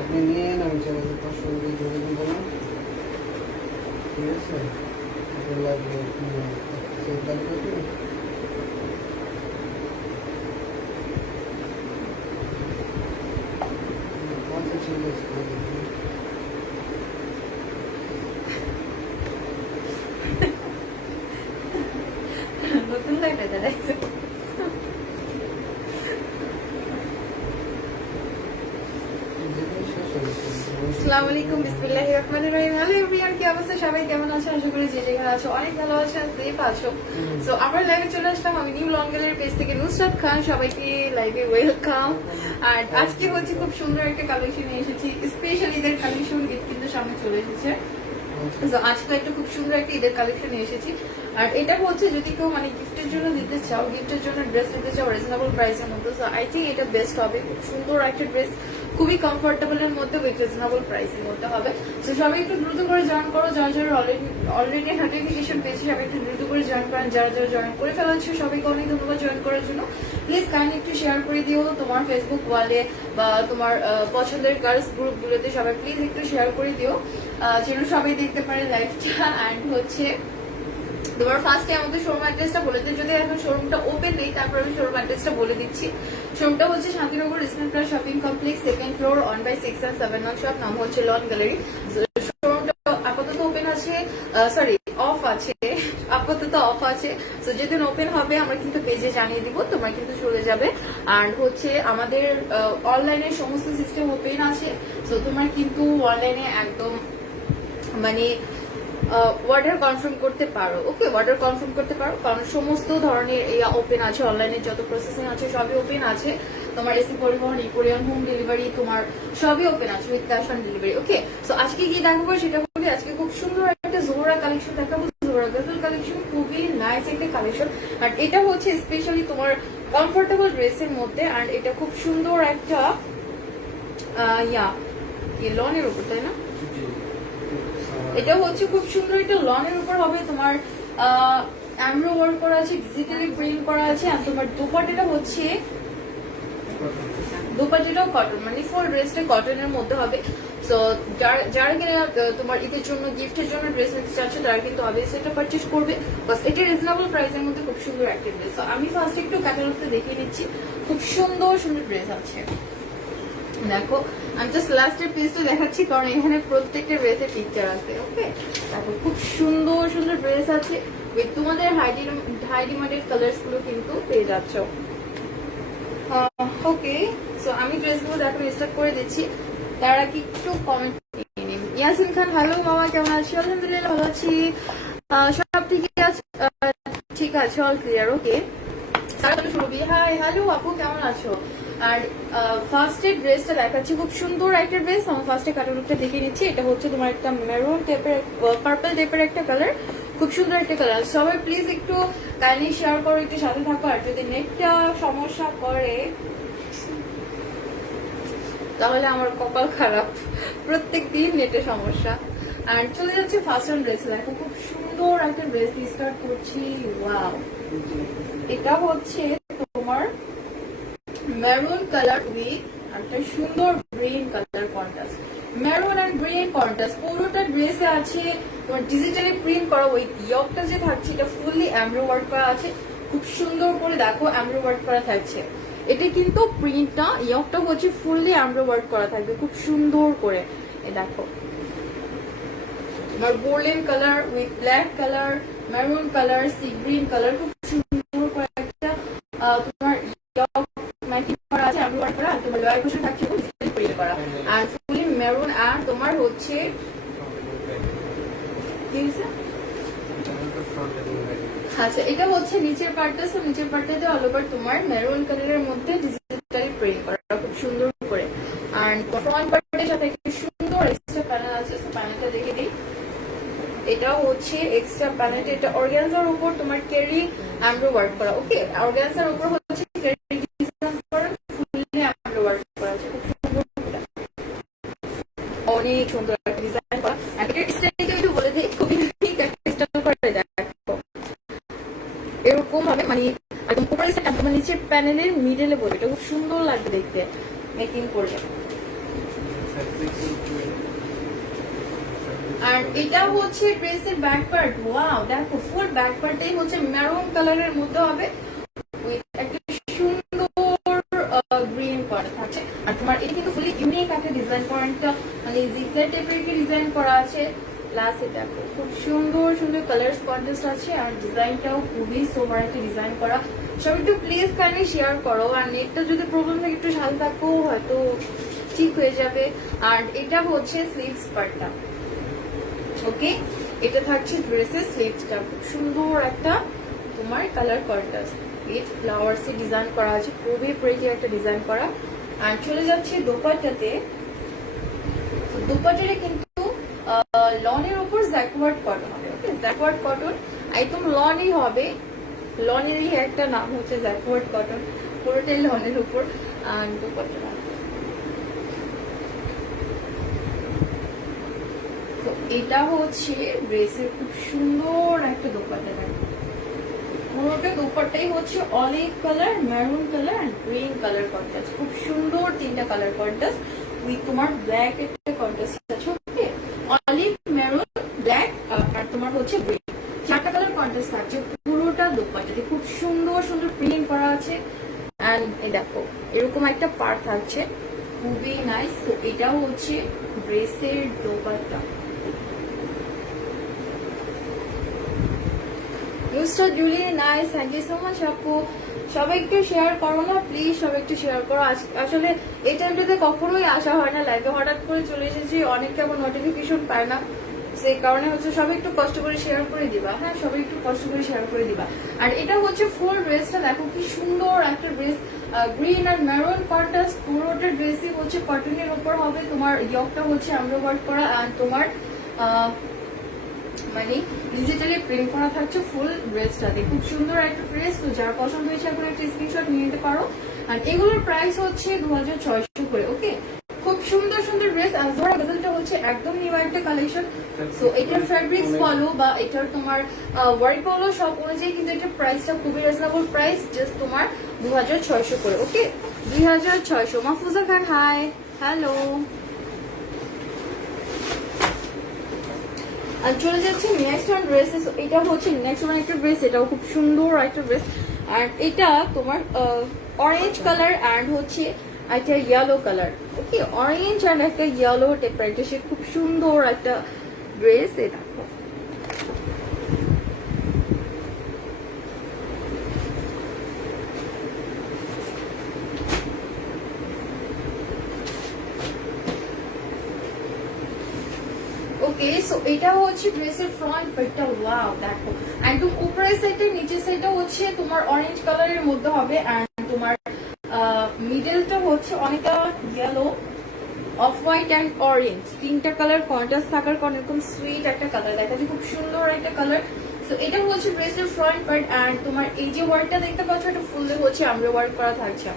আপনি নিয়ে না আমি চাই 500 দিয়ে ধরে দেবো না, ঠিক আছে? আপনার লাগবে সেটা করতে নতুন লাইটে দাঁড়াইছে। আসসালামু আলাইকুম, বিসমিল্লাহির রহমানির রহিম। হ্যালো এভরিওয়ান, কি অবস্থা? সবাই কেমন আছো? আশা করি যে যেখানে আছো অনেক ভালো আছো, সেফ আছো। সো আমরা লাইভে চলে আসলাম, আমি নিউ লং গ্যালারি পেজ থেকে নুসরাত খান। সবাইকে লাইভে ওয়েলকাম। আর আজকে হচ্ছে খুব সুন্দর একটা কালেকশন নিয়ে এসেছি, স্পেশাল ঈদের কালেকশন। ঈদ কিন্তু সামনে চলে এসেছে, আজকে একটা খুব সুন্দর একটা ঈদের কালেকশন নিয়ে এসেছি। আর এটা হচ্ছে যদি কেউ মানে গিফটের জন্য দিতে চাও, গিফটের জন্য ড্রেস নিতে চাও রিজনেবল প্রাইসের মধ্যে, সো আই থিঙ্ক এটা বেস্ট হবে। খুব সুন্দর একটা ড্রেস, খুবই কমফোর্টেবল এর মধ্যে উইথ রিজনেবল প্রাইসের মধ্যে হবে। তো সবাই একটু দ্রুত করে জয়েন করো, যারা যারা অলরেডি নোটিফিকেশন পেয়েছি সবাই একটু দ্রুত করে জয়েন করেন। যারা যারা জয়েন করে ফেলাচ্ছো সবাইকে অনেক ধন্যবাদ জয়েন করার জন্য। প্লিজ কাইন্ডলি একটু শেয়ার করে দিও তোমার ফেসবুক ওয়ালে বা তোমার পছন্দের গার্লস গ্রুপগুলোতে, সবাই প্লিজ একটু শেয়ার করে দিও যেন সবাই দেখতে পারে লাইভটা। অ্যান্ড হচ্ছে তোমার ফার্স্টে আমাদের শোরুম অ্যাড্রেসটা বলে দিই, যদি এখন শোরুমটা ওপেন নেই তারপর আমি শোরুম অ্যাড্রেসটা বলে দিচ্ছি। শোরুমটা হচ্ছে Shantinagar Islam plus shopping complex, 2nd floor, 1/6 and 7 নং শপ, নাম হচ্ছে লন গ্যালারি। শোরুমটা আপাতত ওপেন আছে, সরি অফ আছে, আপাতত অফ আছে। তো যেদিন ওপেন হবে আমরা কিন্তু পেজে জানিয়ে দিব, তোমরা কিন্তু চলে যাবে। আর হচ্ছে আমাদের অনলাইনে সমস্ত সিস্টেম ওপেন আছে, তো তোমার কিন্তু অনলাইনে একদম মানে অর্ডার কনফার্ম করতে পারো। ওকে, অর্ডার কনফার্ম করতে পারো, কারণ সমস্ত ধরনের ওপেন আছে, অনলাইনে যত প্রসেসিং আছে সবই ওপেন আছে। তোমার এসি পরিবহন, কোরিয়ান হোম ডেলিভারি, তোমার সবই ওপেন আছে with cash on delivery. Okay, so আজকে কি দেখাবো সেটা বলি। আজকে খুব সুন্দর একটা জোহরা কালেকশন দেখাবো, জোহরা গজল কালেকশন, খুবই নাইস একটা কালেকশন। আর এটা হচ্ছে স্পেশালি তোমার কমফোর্টেবল ড্রেসের মধ্যে। আর এটা খুব সুন্দর একটা লনের উপর, তাই না? এটা হচ্ছে খুব সুন্দর একটা লনের উপর হবে, তোমার এমব্রো ওয়ার্ক করা আছে, ডিজিটালি প্রিন্ট করা আছে। আর তোমার দোপাট্টাটা হচ্ছে, দোপাট্টাটাও কটন, মানে ফুল ড্রেসটা কটনের মধ্যে হবে। তো যারা কিনা তোমার ঈদের জন্য গিফটের জন্য ড্রেস নিতে চাচ্ছে তারা কিন্তু অবভিয়াসলি এটা পারচেজ করবে। বাস এটা রিজনেবল প্রাইসের মধ্যে খুব সুন্দর একটা ড্রেস। তো আমি ফার্স্ট একটু ক্যাটালগটা দেখিয়ে নিচ্ছি, খুব সুন্দর সুন্দর ড্রেস আছে। দেখো আমি জাস্ট লাস্টের পিসটা দেখাচ্ছি কারণ এখানে প্রত্যেকটা ড্রেসের পিকচার আছে। ওকে, দেখো খুব সুন্দর সুন্দর ড্রেস আছে উইথ তোমাদের হাই ডিমান্ডেড কালার্স গুলো কিন্তু পেয়ে যাচ্ছ। ওকে, সো আমি ড্রেসগুলো দেখো স্টার্ট করে দিচ্ছি, তার আগে একটু কমেন্ট নিন। ইয়াসিন খান, হ্যালো মামা, কেমন আছি? আলহামদুলিল্লাহ ভালো আছি, সব ঠিকই আছে, ঠিক আছে, অল ক্লিয়ার। ওকে, হাই হ্যালো আপু, কেমন আছো? আর ফার্স্টের ড্রেসটা দেখাচ্ছি, খুব সুন্দর একটা ড্রেস। আমার ফার্স্টে ক্যাটালগটা দেখে নিচ্ছি। এটা হচ্ছে তোমার একটা মেরুন টাইপের, পার্পল টাইপের একটা কালার, খুব সুন্দর একটা কালার। সবাই প্লিজ একটু কাইন্ডলি শেয়ার করো, একটু সাথে থাকো। আর যদি নেটটা সমস্যা করে তাহলে আমার কপাল খারাপ, প্রত্যেক দিন নেটে সমস্যা। আর চলে যাচ্ছে ফার্স্ট অন ড্রেস। দেখো খুব সুন্দর একটা ড্রেস স্টার্ট করছি। ওয়াও, এটা হচ্ছে তোমার মেরুন কালার উইথ একটা সুন্দর green colour contrast, maroon and green contrast. পুরোটা ড্রেসে আছে তোমার ডিজিটালি প্রিন্ট করা। উইথ ইয়কটা যে থাকছে এটা ফুললি এমব্রো ওয়ার্ক করা আছে, খুব সুন্দর করে দেখো এমব্রো ওয়ার্ক করা থাকছে। এটা কিন্তু প্রিন্টটা, ইয়কটা হচ্ছে ফুললি এমব্রো ওয়ার্ক করা থাকবে খুব সুন্দর করে। এ দেখো তোমার golden colour with black colour, maroon colour, sea green colour, খুব সুন্দর করে একটা তোমার ম্যাচিং করা আছে, এমব্রো ওয়ার্ক করা। তোমার লয়ার পোর্শন থাকছে প্রিন্ট করা, আর ফুলি মেরুন আর তোমার আচ্ছা, এটা হচ্ছে নিচের পার্টটা। সো নিচের পার্টটাতে অল ওভার তোমার মেরুন কালারের মধ্যে ডিজিটালি প্রিন্ট করা খুব সুন্দর করে। আর ফ্রন্ট পার্টের সাথে একটা সুন্দর এক্সট্রা প্যানেল আছে। সো প্যানেলটা দেখে দিই। এটা হচ্ছে এক্সট্রা প্যানেল, এটা অর্গানজার উপর তোমার কেরি এমব্রো ওয়ার্ক করা। ওকে, অর্গানজার উপর হচ্ছে কেরি ডিজাইন করা, ফুললি এমব্রো ওয়ার্ক করা আছে, খুব সুন্দর, অনেক সুন্দর একটা ডিজাইন করা। আর এটার স্টাইলটা একটু বলে দিই, খুবই ইউনিক একটা স্টাইল করে দেখো এরকম ভাবে, মানে একদম উপরের সাইড একদম নিচের প্যানেলের মিডলে বলে, এটা খুব সুন্দর লাগবে দেখতে মেকিং করে। আর এটা হচ্ছে ড্রেসের ব্যাক পার্ট। ওয়াও, দেখো ফুল ব্যাক পার্টটাই হচ্ছে মেরুন কালারের মধ্যে হবে উইথ একটা সুন্দর গ্রিন করা থাকছে। আর তোমার এটা কিন্তু ফুলি ইউনিক একটা ডিজাইন করা, একটা মানে জিগজ্যাগ টাইপের একটা ডিজাইন করা আছে। প্লাস এটা খুব সুন্দর সুন্দর কালার কন্ট্রাস্ট আছে। আর ডিজাইনটাও খুবই সোবার একটা ডিজাইন করা। সব একটু প্লিজ কাইন্ডলি শেয়ার করো। আর নেটটা যদি প্রবলেম থাকে একটু সাথে থাকো, হয়তো ঠিক হয়ে যাবে। আর এটা হচ্ছে স্লিভস পার্টটা। ওকে, এটা থাকছে ড্রেসের স্লিভসটা, খুব সুন্দর একটা তোমার কালার কন্ট্রাস্ট উইথ ফ্লাওয়ার্স এর ডিজাইন করা আছে, খুবই প্রিটি একটা ডিজাইন করা। আর চলে যাচ্ছে দোপাট্টাতে। দোপাট্টাটা কিন্তু লনের উপর জ্যাকওয়ার্ড কটন হবে। ওকে, জ্যাকওয়ার্ড কটন একদম লনই হবে, লনেরই একটা নাম হচ্ছে জ্যাকওয়ার্ড কটন, পুরোটাই লনের উপর। আর দোপাট্টা এটা হচ্ছে ড্রেসের খুব সুন্দর একটা দোপাট্টা। পুরোটা দোপাট্টাই হচ্ছে অলিভ কালার, মেরুন কালার আর গ্রিন কালার কন্ট্রাস্ট, খুব সুন্দর তিনটা কালার কন্ট্রাস্ট উইথ তোমার ব্ল্যাক একটা কন্ট্রাস্ট আছে। ওকে, অলিভ, মেরুন, ব্ল্যাক আর তোমার হচ্ছে গ্রিন, চারটা কালার কন্ট্রাস্ট থাকছে পুরোটা দোপাট্টাতে, খুব সুন্দর সুন্দর প্রিন্ট করা আছে। এন্ড দেখো এরকম একটা পার্ট থাকছে, খুবই নাইস। তো এটাও হচ্ছে ড্রেসের dupatta. Nusrat Juli, nice, thank you so much আপু। সবাই একটু শেয়ার করো না প্লিজ, সবাই একটু শেয়ার করো। আসলে এই টাইমটাতে কখনোই আসা হয় না লাইভে, হঠাৎ করে চলে এসেছি, অনেকে আবার নোটিফিকেশন পায় না, সেই কারণে হচ্ছে সবাই একটু কষ্ট করে শেয়ার করে দিবা। হ্যাঁ, সবাই একটু কষ্ট করে শেয়ার করে দিবা। আর এটা হচ্ছে ফুল ড্রেসটা, দেখো কি সুন্দর একটা ড্রেস, গ্রিন আর মেরুন কন্ট্রাস্ট, পুরোটা ড্রেসই হচ্ছে কটনের উপর হবে। তোমার ইয়কটা হচ্ছে এমব্রো ওয়ার্ক করা আর তোমার মানে ডিজিটালি প্রিন্ট করা থাকছে ফুল ড্রেসটাতে, খুব সুন্দর একটা ড্রেস। তো যার পছন্দ হয়েছে এখন একটা স্ক্রিনশট নিয়ে নিতে পারো। আর এগুলোর প্রাইস হচ্ছে 2600 করে। ওকে, খুব সুন্দর সুন্দর ড্রেস। আর জোড়া গজলটা হচ্ছে একদম নিউ একটা কালেকশন। সো এটার ফ্যাব্রিক্স বলো বা এটার তোমার ওয়ার্ক বলো, সব অনুযায়ী কিন্তু এটার প্রাইসটা খুবই রিজনেবল প্রাইস, জাস্ট তোমার 2600 করে। ওকে, 2600। মাহফুজা খান, হাই, হ্যালো। আর চলে যাচ্ছে নেক্সট ওয়ান ড্রেসেস। এটা হচ্ছে নেক্সট ওয়ান একটা ড্রেস, এটাও খুব সুন্দর একটা ড্রেস। আর এটা তোমার অরেঞ্জ কালার অ্যান্ড হচ্ছে একটা yellow colour. Okay, orange and একটা ইয়েলো টাইপের একটা সে খুব সুন্দর একটা ড্রেস। এটা ওকে, সো এটা হচ্ছে ড্রেসের ফ্রন্ট পার্টটা। ওয়াও, দেখো একদম উপরের সাইডে নিচের সাইডটা হচ্ছে তোমার অরেঞ্জ কালারের মধ্যে হবে। এন্ড তোমার মিডলটা হচ্ছে অনেকটা yellow, off white and orange, তিনটা কালার কন্ট্রাস্ট থাকার কারণে এরকম সুইট একটা কালার দেখা যায়, খুব সুন্দর একটা কালার। তো এটা হচ্ছে ড্রেসের ফ্রন্ট পার্ট। অ্যান্ড তোমার এই যে ওয়ার্কটা দেখতে পাচ্ছ, এটা ফুললি হচ্ছে এমব্রো ওয়ার্ক করা থাকছে।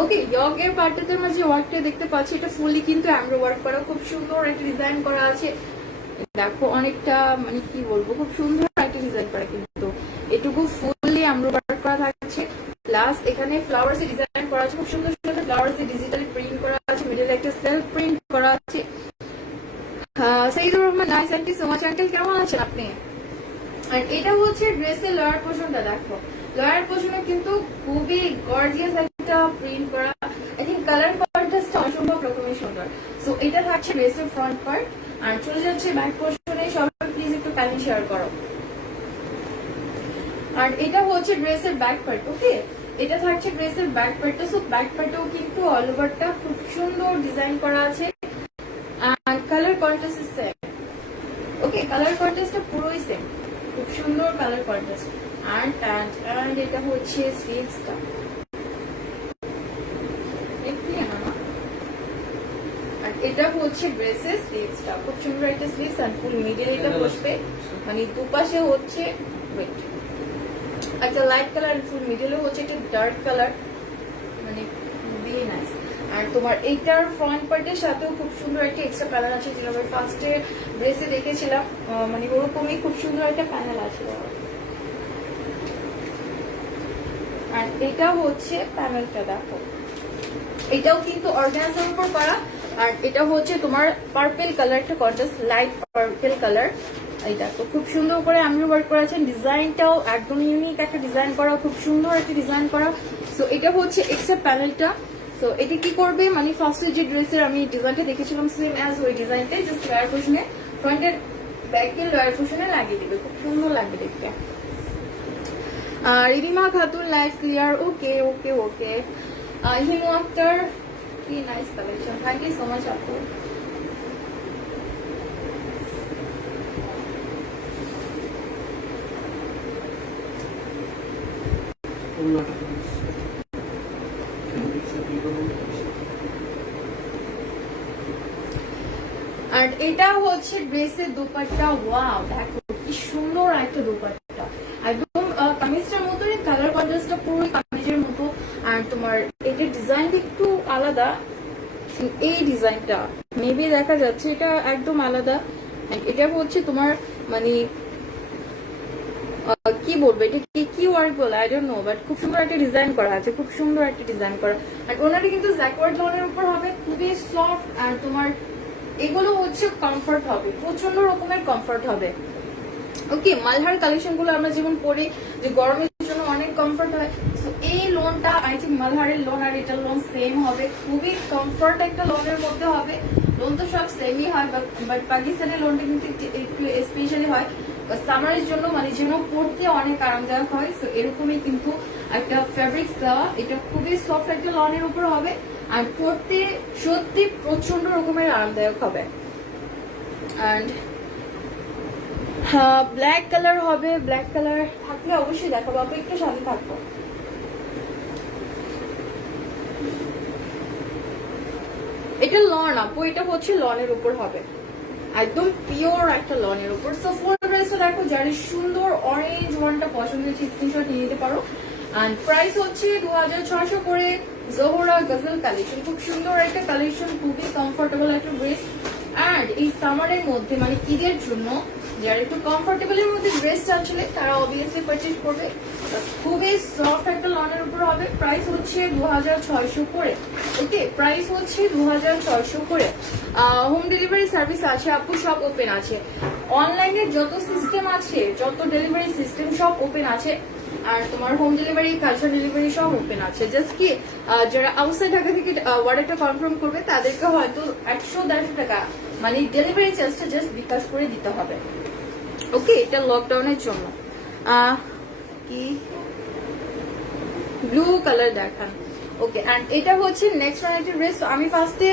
ওকে, ইয়ক এর পার্টটাতে আমরা যে ওয়ার্কটা দেখতে পাচ্ছি, এটা ফুললি কিন্তু এমব্রো ওয়ার্ক করা, খুব সুন্দর একটা ডিজাইন করা আছে। দেখো অনেকটা মানে কি বলবো, খুব সুন্দর একটা ডিজাইন করা, কিন্তু এটুকু ফুললি এমব্রো ওয়ার্ক করা থাকছে। প্লাস এখানে ফ্লাওয়ার্স এর ডিজাইন করা আছে, খুব সুন্দর সুন্দর ফ্লাওয়ার্স এর ডিজিটালি প্রিন্ট করা আছে, মিডলে একটা সেলফ প্রিন্ট করা আছে। Saidur Rahman, nice, thank you so much uncle, কেমন আছেন আপনি? আর এটা হচ্ছে ড্রেসের লোয়ার পোর্শনটা। দেখো লোয়ার পোর্শনে কিন্তু খুবই গর্জিয়াস একটা প্রিন্ট করা, আই থিঙ্ক কালার কন্ট্রাস্টটা অসম্ভব রকমের সুন্দর। সো এটা থাকছে ড্রেসের ফ্রন্ট পার্ট। আর চলে যাচ্ছে ব্যাক পোর্শনে, সবাই প্লিজ একটু কাইন্ডলি শেয়ার করো। আর এটা হচ্ছে ড্রেসের ব্যাক পার্ট। ওকে, এটা থাকছে ড্রেসের ব্যাক পার্টটা। সো ব্যাক পার্টেও কিন্তু অল ওভারটা খুব সুন্দর ডিজাইন করা আছে। আর কালার কন্ট্রাস্ট সেম। ওকে, কালার কন্ট্রাস্টটা পুরোই সেম, খুব সুন্দর কালার কন্ট্রাস্ট। and এটা হচ্ছে স্লিভসটা, আর এটা হচ্ছে ড্রেসের স্লিভসটা, খুব সুন্দর একটা স্লিভস আর ফুল মিডল এটা বসবে, মানে দুপাশে হচ্ছে ওয়েট একটা লাইট কালার, ফুল মিডলে হচ্ছে একটা ডার্ক কালার, মানে খুবই নাইস। আর তোমার এইটার ফ্রন্ট পার্টের সাথেও খুব সুন্দর একটা এক্সট্রা প্যানেল আছে, যেটা আমি ফার্স্টে ড্রেসে দেখেছিলাম, মানে ওরকমই খুব সুন্দর একটা প্যানেল আছে। আর এটা হচ্ছে প্যানেলটা দেখো, এটাও কিন্তু অর্গানজার উপর করা, আর এটা হচ্ছে তোমার পার্পেল কালারটা, কন্ট্রাস্ট লাইট পার্পেল কালার। এইটা তো খুব সুন্দর করে আমি ওয়ার্ক করেছেন, ডিজাইনটাও একদম ইউনিক একটা ডিজাইন করা, খুব সুন্দর একটা ডিজাইন করা। সো এটা হচ্ছে এক্সট্রা প্যানেলটা। সো এটা কি করবে, মানে ফার্স্টে যে ড্রেসের আমি ডিজাইনটা দেখেছিলাম সেম অ্যাজ ওই ডিজাইনটাই, জাস্ট লোয়ার পোর্শনে ফ্রন্টের ব্যাকের লোয়ার পোর্শনে লাগিয়ে দিবে, খুব সুন্দর লাগবে দেখতে। Ridhima Khatun life clear, okay okay okay. Himu Akter, কি nice collection, thank you so much আপু। আর এটা হচ্ছে ড্রেসের দোপাট্টা, ওয়াও দেখো কি সুন্দর একটা দোপাট্টা, একদম কামিজটার মতোই, কালার কন্ট্রাস্টটা পুরো কামিজের মতো। আর তোমার এটা ডিজাইনটা একটু আলাদা, এই ডিজাইনটা মেবি দেখা যাচ্ছে এটা একদম আলাদা। এটা হচ্ছে তোমার মানে কি বলবো, এটা কি ওয়ার্ক বলে আই ডোন্ট নো, বাট খুব সুন্দর একটা ডিজাইন করা আছে, খুব সুন্দর একটা ডিজাইন করা। আর ওনাটা কিন্তু জ্যাকওয়ার্ড লোনের উপর হবে, খুবই সফট, আর তোমার এগুলো হচ্ছে কমফর্ট হবে, প্রচন্ড রকমের কমফর্ট হবে। ওকে, মালহার কালেকশন গুলো আমরা যেমন পরি যে গরমের জন্য অনেক কমফর্ট হয়, তো এই লোনটা আই থিঙ্ক মালহারের লোন আর এটার লোন সেম হবে, খুবই কমফর্ট একটা লোনের মধ্যে হবে। লোন তো সব সেমই হয়, বাট পাকিস্তানের লোনটা কিন্তু একটু স্পেশালি হয় সামারের জন্য, মানে যেন পড়তে অনেক আরামদায়ক হয়। তো এরকমই কিন্তু একটা ফ্যাব্রিক্স দেওয়া, এটা খুবই সফট একটা লনের উপর হবে, আর পড়তে সত্যি প্রচন্ড রকমের আরামদায়ক হবে। অ্যান্ড ব্ল্যাক কালার হবে, ব্ল্যাক কালার থাকলে অবশ্যই দেখাবো, আপু একটু সাথে থাকবো। এটা লন আপু, এটা হচ্ছে লনের উপর হবে, একদম পিওর একটা লনের উপর। সো ফুল ড্রেসটা দেখো, যার সুন্দর অরেঞ্জ ওয়ানটা পছন্দ হয়েছে স্ক্রিনশট নিয়ে নিতে পারো। আর প্রাইস হচ্ছে 2600 করে। জোহরা গজল কালেকশন, খুব সুন্দর একটা কালেকশন, খুবই কমফোর্টেবল একটা ড্রেস। অ্যান্ড এই সামারের মধ্যে মানে ঈদের জন্য যারা একটু কমফোর্টেবল এর মধ্যে ড্রেস চাচ্ছিলে তারা অবভিয়াসলি পারচেজ করবে। খুবই সফট একটা লনের উপর হবে। প্রাইস হচ্ছে 2600 করে। ওকে, প্রাইস হচ্ছে 2600 করে। হোম ডেলিভারি সার্ভিস আছে আপু, সব ওপেন আছে। অনলাইনে যত সিস্টেম আছে, যত ডেলিভারি সিস্টেম সব ওপেন আছে। আর তোমার হোম ডেলিভারি, কালচার ডেলিভারি সব ওপেন আছে। জাস্ট কি যারা আউটসাইড ঢাকা থেকে অর্ডারটা কনফার্ম করবে তাদেরকে হয়তো 100-150 টাকা মানে ডেলিভারি চার্জটা জাস্ট বিকাশ করে দিতে হবে। ওকে, এটা লকডাউনের জন্য। কি ব্লু কালার দেখান। ওকে, এন্ড এটা হচ্ছে নেক্সট ওয়ান একটা ড্রেস। আমি ফার্স্টে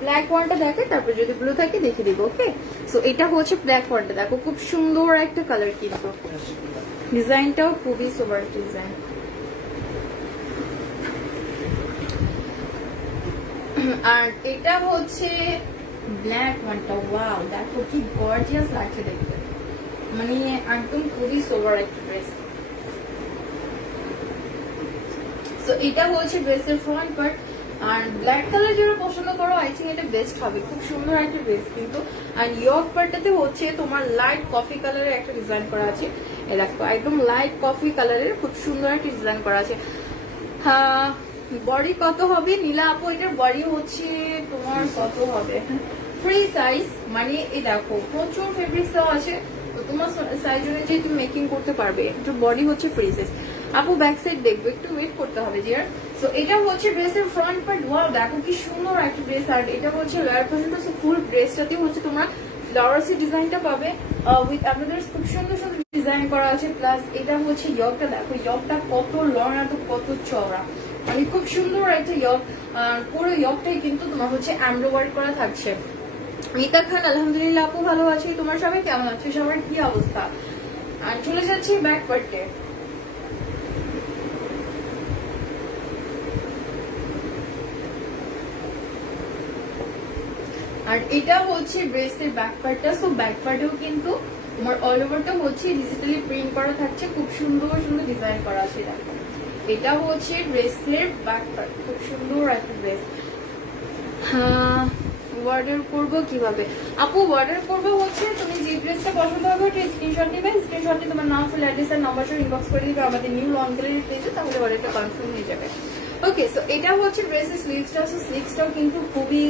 ব্ল্যাক ওয়ানটা দেখাই, তারপর যদি ব্লু থাকে দেখে দিব। ওকে, সো এটা হচ্ছে ব্ল্যাক ওয়ানটা, দেখো খুব সুন্দর একটা কালার, কিন্তু ডিজাইনটাও খুবই সুপার ডিজাইন। আর এটা হচ্ছে ব্ল্যাক ওয়ানটা, ওয়াও দেখো কি গর্জিয়াস লাগছে দেখতে, মানে একদম খুবই সোবার একটা ড্রেস। সো এটা হচ্ছে ড্রেসের ফ্রন্ট পার্ট। আর ব্ল্যাক কালার যারা পছন্দ করো আই থিঙ্ক এটা বেস্ট হবে, খুব সুন্দর একটা ড্রেস কিন্তু। আর ইয়র্ক পার্টটাতে হচ্ছে তোমার লাইট কফি কালারের একটা ডিজাইন করা আছে, এরকম একদম লাইট কফি কালারের খুব সুন্দর একটা ডিজাইন করা আছে। হ্যাঁ, বডি কত হবে নীলা আপু? এটার বডি হচ্ছে তোমার কত হবে, ফ্রি সাইজ, মানে এই দেখো প্রচুর ফেব্রিক্স দেওয়া আছে, তোমার সাইজ অনুযায়ী তুমি মেকিং করতে পারবে। এটার বডি হচ্ছে ফ্রি সাইজ। আপু ব্যাক সাইড দেখবো, একটু ওয়েট করতে হবে ডিয়ার। সো এটা হচ্ছে ড্রেসের ফ্রন্ট পার্ট, ওয়াও দেখো কি সুন্দর একটা ড্রেস। আর এটা হচ্ছে লোয়ার পর্যন্ত, ফুল ড্রেসটাতে হচ্ছে তোমরা ফ্লাওয়ার্সের ডিজাইনটা পাবে উইথ আপনাদের খুব সুন্দর সুন্দর ডিজাইন করা আছে। প্লাস এটা হচ্ছে ইয়কটা, দেখো ইয়কটা কত লং আর কত চওড়া, মানে খুব সুন্দর একটা ইয়ক। পুরো ইয়কটাই কিন্তু তোমার হচ্ছে এমব্রয়ডারি করা থাকছে। মিতা খান, আলহামদুলিল্লাহ আপু ভালো আছি, তোমার সবাই কেমন আছে, সবার কি অবস্থা? আর চলে যাচ্ছি ব্যাক পার্টে। আর এটা হচ্ছে ড্রেসের ব্যাক পার্টটা। সো ব্যাক পার্টেও কিন্তু তোমার অল ওভারটা হচ্ছে ডিজিটালি প্রিন্ট করা থাকছে, খুব সুন্দর সুন্দর ডিজাইন করা আছে। দেখো এটা হচ্ছে ড্রেসের ব্যাক পার্ট, খুব সুন্দর একটা ড্রেস। অর্ডার করবো কিভাবে আপু? অর্ডার করবো হচ্ছে তুমি যে ড্রেসটা পছন্দ হবে ওটা স্ক্রিনশট নিবে, স্ক্রিনশট নিয়ে তোমার নাম, ফুল অ্যাড্রেস আর নাম্বার সহ ইনবক্স করে দিবে আমাদের নিউ লং গ্যালারি পেজে, তাহলে অর্ডারটা কনফার্ম হয়ে যাবে। ওকে, সো এটা হচ্ছে ড্রেসের স্লিভসটা। সো স্লিভসটাও কিন্তু খুবই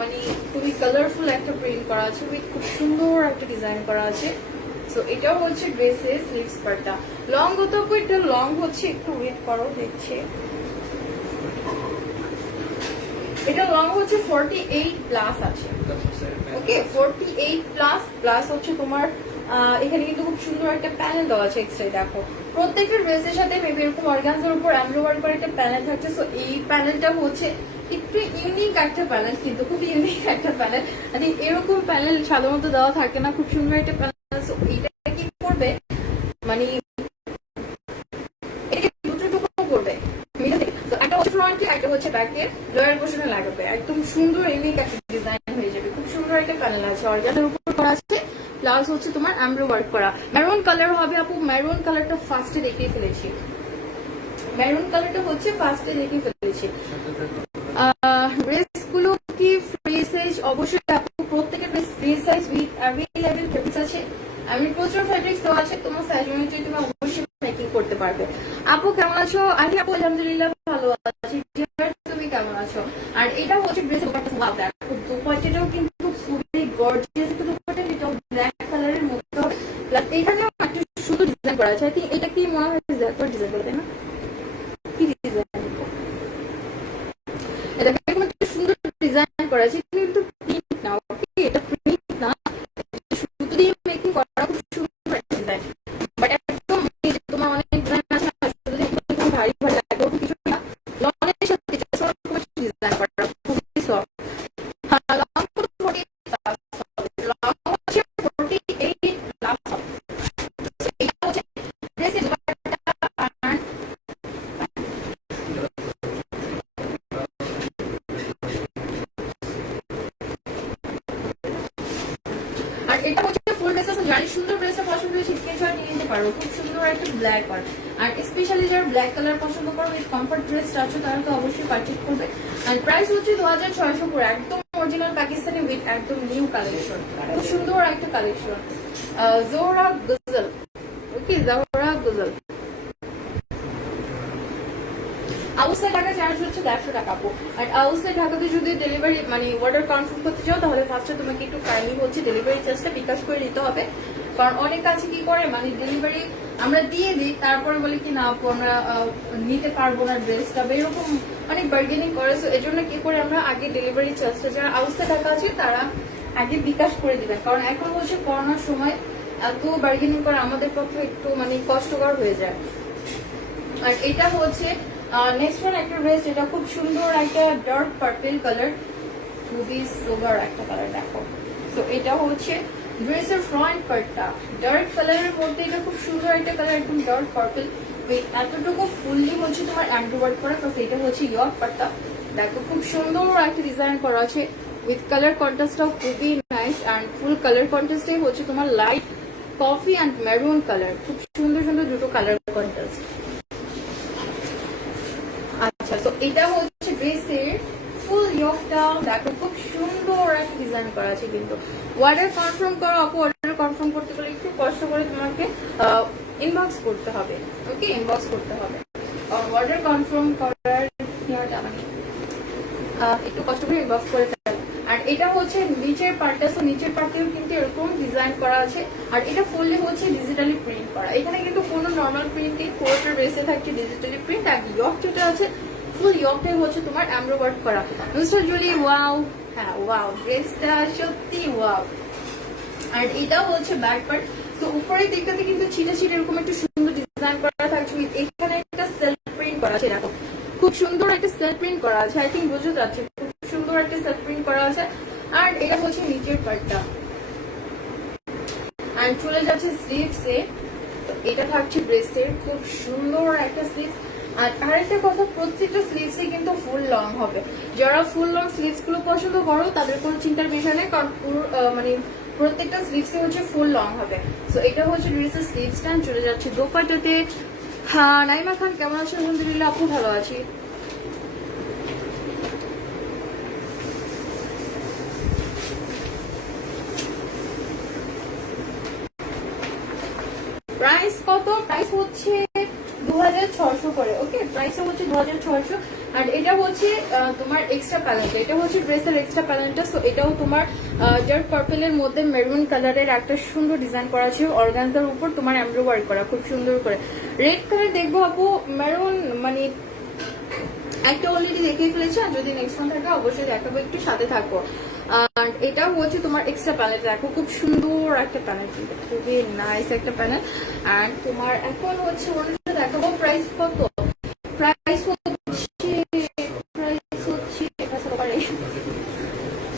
মানে খুবই কালারফুল একটা প্রিন্ট করা আছে, খুব সুন্দর একটা ডিজাইন করা আছে। সো এটাও হচ্ছে ড্রেসের স্লিভস পার্টটা। লং কত আপু? এটা লং হচ্ছে, একটু ওয়েট করো দেখছে, এটা লং হচ্ছে 48 প্লাস আছে। ওকে, 48 প্লাস প্লাস হচ্ছে তোমার এখানে কিন্তু খুব সুন্দর একটা প্যানেল দেওয়া আছে এক্সট্রা। দেখো প্রত্যেকটা ড্রেসের সাথে মেবি এরকম অর্গানজার উপর এমব্রয়ডারি করে একটা প্যানেল থাকছে। সো এই প্যানেলটা হচ্ছে একটু ইউনিক একটা প্যানেল, কিন্তু খুব ইউনিক একটা প্যানেল। আই এরকম প্যানেল সাধারণত দেওয়া থাকে না, খুব সুন্দর একটা প্যানেল। সো এইটা কি করবে মানে করবে একটা হচ্ছে ফ্রন্টে, একটা হচ্ছে ব্যাকে, লোয়ার পোর্শনে লাগাবে, একদম সুন্দর ইউনিক একটা ডিজাইন হয়ে যাবে। খুব সুন্দর একটা প্যানেল আছে, অর্গানের উপর করা আছে, প্লাস হচ্ছে তোমার এমব্রয়ডারি ওয়ার্ক করা। মেরুন কালার হবে আপু, মেরুন কালারটা ফার্স্টে দেখিয়ে ফেলেছি, মেরুন কালারটা হচ্ছে ফার্স্টে দেখিয়ে ফেলেছি। ড্রেসগুলো কি ফ্রি সাইজ? অবশ্যই আপু, প্রত্যেকের dress free size with available fabrics আছে। আমি প্রচুর ফেব্রিক্স দেওয়া আছে, তোমার সাইজ অনুযায়ী তুমি অবশ্যই মেকিং করতে পারবে। আপু কেমন আছো? আলি আপু আলহামদুলিল্লাহ ভালো আছি, তুমি কেমন আছো? আর এটা হচ্ছে ড্রেস দুপাট্টাটাও কিন্তু খুবই গর্জিয়াস একটা দুপাট্টা, এটা ব্ল্যাক কালারের মধ্যে, প্লাস এখানেও একটা সুন্দর ডিজাইন করা আছে। আই থিঙ্ক এটা কি মনে হয় জ্যাকোর ডিজাইন করে, তাই না? কি ডিজাইন? এটা এরকম একটা সুন্দর ডিজাইন করা আছে, কিন্তু প্রিন্ট না। ওকে, এটা প্রিন্ট না, সুতো দিয়ে মেকিং করা, খুব সুন্দর একটা ডিজাইন। বাট একদম তোমার অনেক ডিজাইন আছে ভারী ভারী লাগে, কিছু না, লনের সাথে ডিজাইন করা খুবই সফট। হ্যাঁ, লং 48 প্লাস, লং হচ্ছে 48 প্লাস। এটা হচ্ছে ড্রেসের আর এটা হচ্ছে ফুল ড্রেস আছে। যারা সুন্দর ড্রেসটা পছন্দ হয়েছে স্ক্রিনশট নিয়ে নিতে পারো, খুব সুন্দর একটা ব্ল্যাক আর আর স্পেশালি যারা ব্ল্যাক কালার পছন্দ করো, এই কমফর্ট ড্রেস চাচ্ছ, তারা তো অবশ্যই পারচেজ করবে। আর প্রাইস হচ্ছে 2600 করে, একদম অরিজিনাল পাকিস্তানি উইথ একদম নিউ কালেকশন, খুব সুন্দর একটা কালেকশন। জোহরা গজল, ওকে, জোহরা গজল। আউটসাইড ঢাকা চার্জ হচ্ছে 150 টাকা আপু। আর আউটসাইড ঢাকাতে যদি ডেলিভারি মানে অর্ডার কনফার্ম করতে চাও, তাহলে ফার্স্টে তোমাকে একটু কাইন্ডলি হচ্ছে ডেলিভারি চার্জটা বিকাশ করে দিতে হবে। কারণ অনেক আছে কি করে মানে ডেলিভারি আমরা দিয়ে দিই, তারপরে বলে কি না আপু আমরা নিতে পারবো না ড্রেসটা, এরকম অনেক বার্গেনিং করে। সো এজন্য কি করে আমরা আগে ডেলিভারি চার্জটা যারা আউটসাইড ঢাকা আছে তারা আগে বিকাশ করে দিবেন। কারণ এখন হচ্ছে করোনার সময় এত বার্গেনিং করা আমাদের পক্ষে একটু মানে কষ্টকর হয়ে যায়। আর এটা হচ্ছে নেক্সট ওয়ান একটা ড্রেস, এটা খুব সুন্দর একটা ডার্ক পার্পল কালার, খুবই সোবার একটা কালার। দেখো তো এটা হচ্ছে ড্রেসের ফ্রন্ট পার্টটা ডার্ক কালারের মধ্যে, এটা খুব সুন্দর একটা কালার, একদম ডার্ক পার্পল, এতটুকু ফুললি হচ্ছে তোমার এমব্রয়ডারি করা। তো এটা হচ্ছে ইয়র্ক পার্টটা। দেখো খুব সুন্দর একটা ডিজাইন করা আছে, উইথ কালার কন্ট্রাস্টটাও খুবই নাইস। অ্যান্ড ফুল কালার কন্ট্রাস্টে হচ্ছে তোমার light coffee and maroon colour, খুব সুন্দর সুন্দর দুটো কালার কন্ট্রাস্ট। আচ্ছা, তো এটা হচ্ছে ড্রেসের ফুল ইয়কটা। দেখো খুব সুন্দর একটা ডিজাইন করা আছে। কিন্তু অর্ডার কনফার্ম করো আপু, অর্ডার কনফার্ম করতে গেলে একটু কষ্ট করে তোমাকে ইনবক্স করতে হবে। ওকে, ইনবক্স করতে হবে, অর্ডার কনফার্ম করার একটু কষ্ট করে ইনবক্স করে ফেলো। আর এটা হচ্ছে নিচের পার্টটা, তো নিচের পার্টেও কিন্তু এরকম ডিজাইন করা আছে। আর এটা ফুললি হচ্ছে ডিজিটালি প্রিন্ট করা, এখানে কিন্তু কোনো নর্মাল প্রিন্টিং কোর্টের বেসে থাকছে ডিজিটালি প্রিন্ট। আর ইয়ক যেটা আছে ফুল ইয়কটাই হচ্ছে তোমার এমব্রয়ডারি করা। মিস্টার জুলি ওয়াও, হ্যাঁ ওয়াও, ড্রেসটা সত্যি ওয়াও। আর এটা হচ্ছে ব্যাক পার্ট। তো উপরের দিকটাতে কিন্তু ছিটে ছিটে এরকম একটা সুন্দর ডিজাইন করা থাকছে, এখানে একটা সেলফ প্রিন্ট করা আছে। দেখো খুব সুন্দর একটা সেলফ প্রিন্ট করা আছে, আই থিঙ্ক বোঝা যাচ্ছে, খুব সুন্দর একটা সেলফ প্রিন্ট করা আছে। আর এটা হচ্ছে নিচের পার্টটা, আর চলে যাচ্ছে স্লিভসে। তো এটা থাকছে ড্রেসের খুব সুন্দর একটা স্লিভ, আর আরেকটা কথা, প্রত্যেকটা স্লিভসই কিন্তু ফুল লং হবে। যারা ফুল লং স্লিভস গুলো পছন্দ করো তাদের কোনো চিন্তার বিষয় নেই, কারণ পুরো মানে প্রত্যেকটা স্লিভসই হচ্ছে ফুল লং হবে। সো এটা হচ্ছে ড্রেসের স্লিভসটা। চলে যাচ্ছে দোপাট্টাতে। হ্যাঁ, নাইমা খান কেমন আছো? আলহামদুলিল্লাহ আপু ভালো আছি। প্রাইস কত? প্রাইস হচ্ছে 2600 করে। ওকে, প্রাইস হচ্ছে 2600। আর এটা হচ্ছে তোমার এক্সট্রা প্যালেন্ট, এটা হচ্ছে ড্রেসের এক্সট্রা প্যালেন্টটা। সো এটাও তোমার ডার্ক পার্পেলের মধ্যে মেরুন কালারের একটা সুন্দর ডিজাইন করা আছে, অর্গানজার উপর তোমার এমব্রয়ডারি করা খুব সুন্দর করে। রেড কালার দেখবো আপু, মেরুন মানে একটা অলরেডি দেখেই ফেলেছি, আর যদি নেক্সট ওয়ান থাকে অবশ্যই দেখাবো, একটু সাথে থাকবো। আর এটা হচ্ছে তোমার এক্সট্রা প্যানেল, দেখো খুব সুন্দর একটা প্যানেল, খুবই নাইস একটা প্যানেল। আর তোমার এখন হচ্ছে অন্যটা দেখাবো। প্রাইস কত? প্রাইস হচ্ছে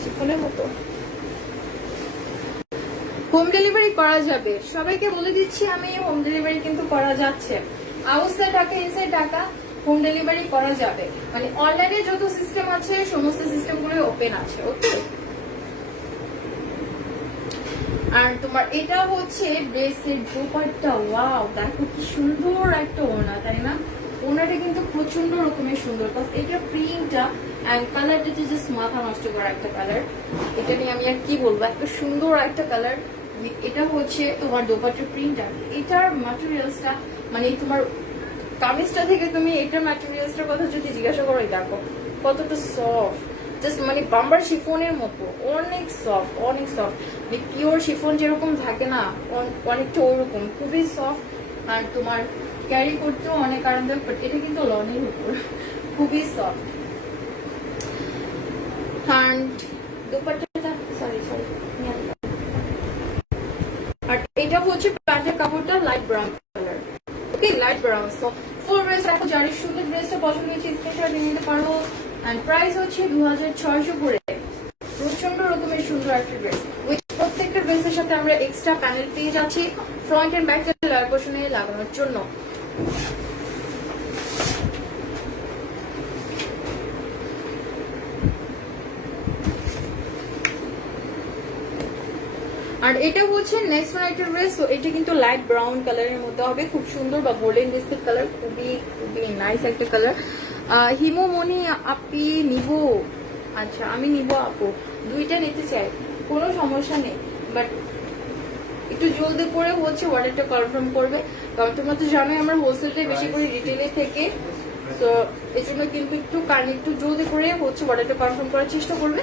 শিফনের মতো। হোম ডেলিভারি করা যাবে, সবাইকে বলে দিচ্ছি আমি, হোম ডেলিভারি কিন্তু করা যাচ্ছে। আউটসাইড টাকা, ইনসাইড টাকা হোম ডেলিভারি করা যাবে। মানে অনলাইনে যত সিস্টেম আছে সমস্ত সিস্টেম গুলো ওপেন আছে। ওকে, আর তোমার এটা হচ্ছে ড্রেসের দোপাট্টা। ওয়াও, দেখো কি সুন্দর একটা ওড়না, তাই না? ওড়নাটা কিন্তু প্রচন্ড রকমের সুন্দর, কারণ এটা প্রিন্টটা এন্ড কালারটা জাস্ট মাথা নষ্ট করা একটা কালার। এটা নিয়ে আমি আর কি বলবো, একটা সুন্দর একটা কালার। এটা হচ্ছে তোমার দোপাট্টার প্রিন্টটা, এটার ম্যাটেরিয়ালসটা মানে তোমার কামিজটা থেকে তুমি এটার ম্যাটেরিয়ালসটার কথা যদি জিজ্ঞাসা করো, দেখো কতটা সফট, জাস্ট মানে বাম্বার শিফনের মতো, অনেক সফট, অনেক সফট। মানে পিওর শিফন যেরকম থাকে না, অনেকটা ওরকম, খুবই সফট। আর তোমার ক্যারি করতেও অনেক আরামদায়ক। বাট এটা কিন্তু লনের উপর, খুবই সফট। হ্যান্ড দুপাট্টাটা সরি আর এটা হচ্ছে প্যান্টের কাপড়টা light brown colour. Okay, light brown. So full dress রাখো, যার সুন্দর ড্রেসটা পছন্দ হয়েছে স্ক্রিনশট নিয়ে নিতে পারো। এন্ড প্রাইস হচ্ছে 2600 করে। প্রচন্ড রকমের সুন্দর একটা ড্রেস, উইথ প্রত্যেকটা ড্রেসের সাথে আমরা এক্সট্রা প্যানেল পেয়ে যাচ্ছি ফ্রন্ট এন্ড ব্যাক লার পোর্শনে লাগানোর জন্য। আর এটা হচ্ছে নেক্সট ওয়ান একটা ড্রেস। তো এটা কিন্তু লাইট ব্রাউন কালারের মধ্যে হবে, খুব সুন্দর, বা গোল্ডেন বিস্কিট কালার, খুবই খুবই নাইস একটা কালার। হিমোমনি আপনি নিব? আচ্ছা, আমি নিব আপু, দুইটা নিতে চাই, কোনো সমস্যা নেই। বাট একটু জলদি করে হচ্ছে অর্ডারটা কনফার্ম করবে, কারণ তোমরা তো জানোই আমরা হোলসেলটাই বেশি করে রিটেলে থেকে। তো এই জন্য কিন্তু একটু জলদি করে হচ্ছে অর্ডারটা কনফার্ম করার চেষ্টা করবে।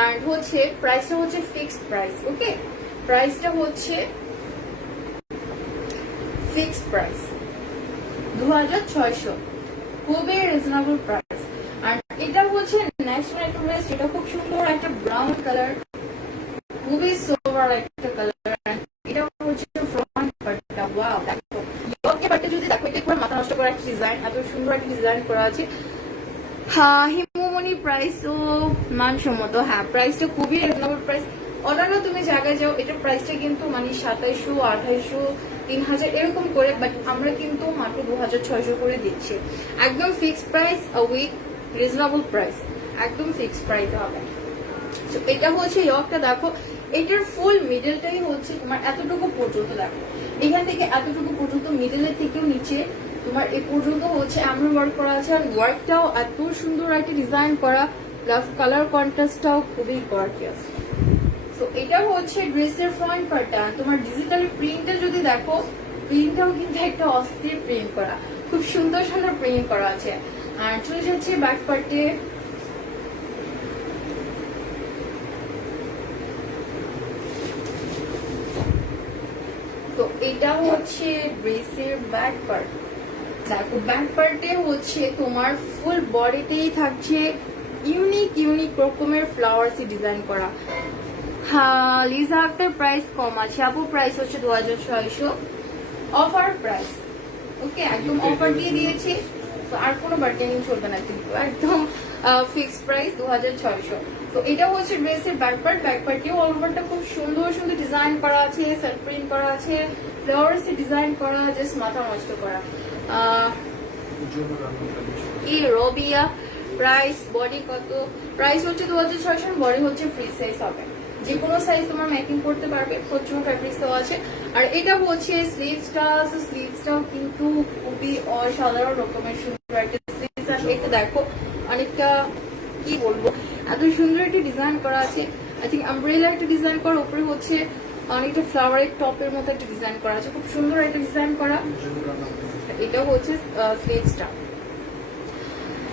আর হচ্ছে প্রাইসটা হচ্ছে ফিক্সড প্রাইস। ওকে, প্রাইসটা হচ্ছে ফিক্সড প্রাইস 2600, খুবই রিজনেবল প্রাইস। আর এটা হচ্ছে নেক্সট ওয়ান একটা ড্রেস, এটা খুব সুন্দর একটা ব্রাউন কালার, খুবই সোবার একটা কালার। এটা হচ্ছে ফ্রন্ট পার্টটা। ওয়াও, দেখো ইয়োকে পার্টটা যদি দেখো, এটা পুরো মাথা নষ্ট করা একটা ডিজাইন, এত সুন্দর একটা ডিজাইন করা আছে। হ্যাঁ, হিমোমনি প্রাইসও মানসম্মত। হ্যাঁ, প্রাইসটা খুবই রিজনেবল প্রাইস। অন্যান্য তুমি জায়গায় যাও, এটার প্রাইসটা কিন্তু মানে 2700, 2800, 3000 এরকম করে, বাট আমরা কিন্তু মাত্র 2600 করে দিচ্ছি। একদম fixed price, with reasonable price, একদম ফিক্সড প্রাইস হবে। তো এটা হচ্ছে ইয়কটা, দেখো এটার ফুল মিডলটাই হচ্ছে তোমার এতটুকু পর্যন্ত, দেখো এখান থেকে এতটুকু পর্যন্ত, মিডলের থেকেও নিচে তোমার এ পর্যন্ত হচ্ছে এমব্রয়ডারি ওয়ার্ক করা আছে। আর ওয়ার্কটাও এত সুন্দর একটা ডিজাইন করা, প্লাস কালার কন্ট্রাস্টটাও খুবই গর্জিয়াস। তো এটা হচ্ছে ড্রেসের ফ্রন্ট পার্টটা। তোমার ডিজিটাল প্রিন্টটা যদি দেখো, প্রিন্টটাও কিন্তু একটা অস্থির প্রিন্ট করা, খুব সুন্দর সুন্দর প্রিন্ট করা আছে। আর চলে যাচ্ছে ব্যাক পার্টে। তো এটা হচ্ছে ড্রেসের ব্যাক পার্ট। দেখো ব্যাক পার্টে হচ্ছে তোমার ফুল বডিতেই থাকছে ইউনিক রকমের ফ্লাওয়ার্স ডিজাইন করা। হ্যাঁ, লিজা আক্তার প্রাইস কম আছে আপু, প্রাইস হচ্ছে 2600, অফার প্রাইস। ওকে, একদম অফার দিয়ে দিয়েছি, তো আর কোনো বার্গেনিং চলবে না, কিন্তু একদম ফিক্সড প্রাইস 2600। তো এটা হচ্ছে ড্রেসের ব্যাক পার্ট। ব্যাক পার্টেও অল ওভারটা খুব সুন্দর সুন্দর ডিজাইন করা আছে, সেলফ প্রিন্ট করা আছে, ফ্লাওয়ার্স ডিজাইন করা, জাস্ট মাথা নষ্ট করা। কি রবিয়া প্রাইস বডি কত? প্রাইস হচ্ছে 2600, বডি হচ্ছে ফ্রি সাইজ হবে, যে কোনো সাইজ তোমার মেকিং করতে পারবে, প্রচুর ফ্যাব্রিক্স দেওয়া আছে। আর এটা হচ্ছে স্লিভসটাও কিন্তু খুবই অসাধারণ রকমের সুন্দর একটা স্লিভস। আর এটা দেখো অনেকটা কি বলবো, এত সুন্দর একটা ডিজাইন করা আছে। আই থিঙ্ক আমব্রেলা একটা ডিজাইন করা, উপরে হচ্ছে অনেকটা ফ্লাওয়ারের টপের মতো একটা ডিজাইন করা আছে, খুব সুন্দর একটা ডিজাইন করা। এটা হচ্ছে স্লিভসটা।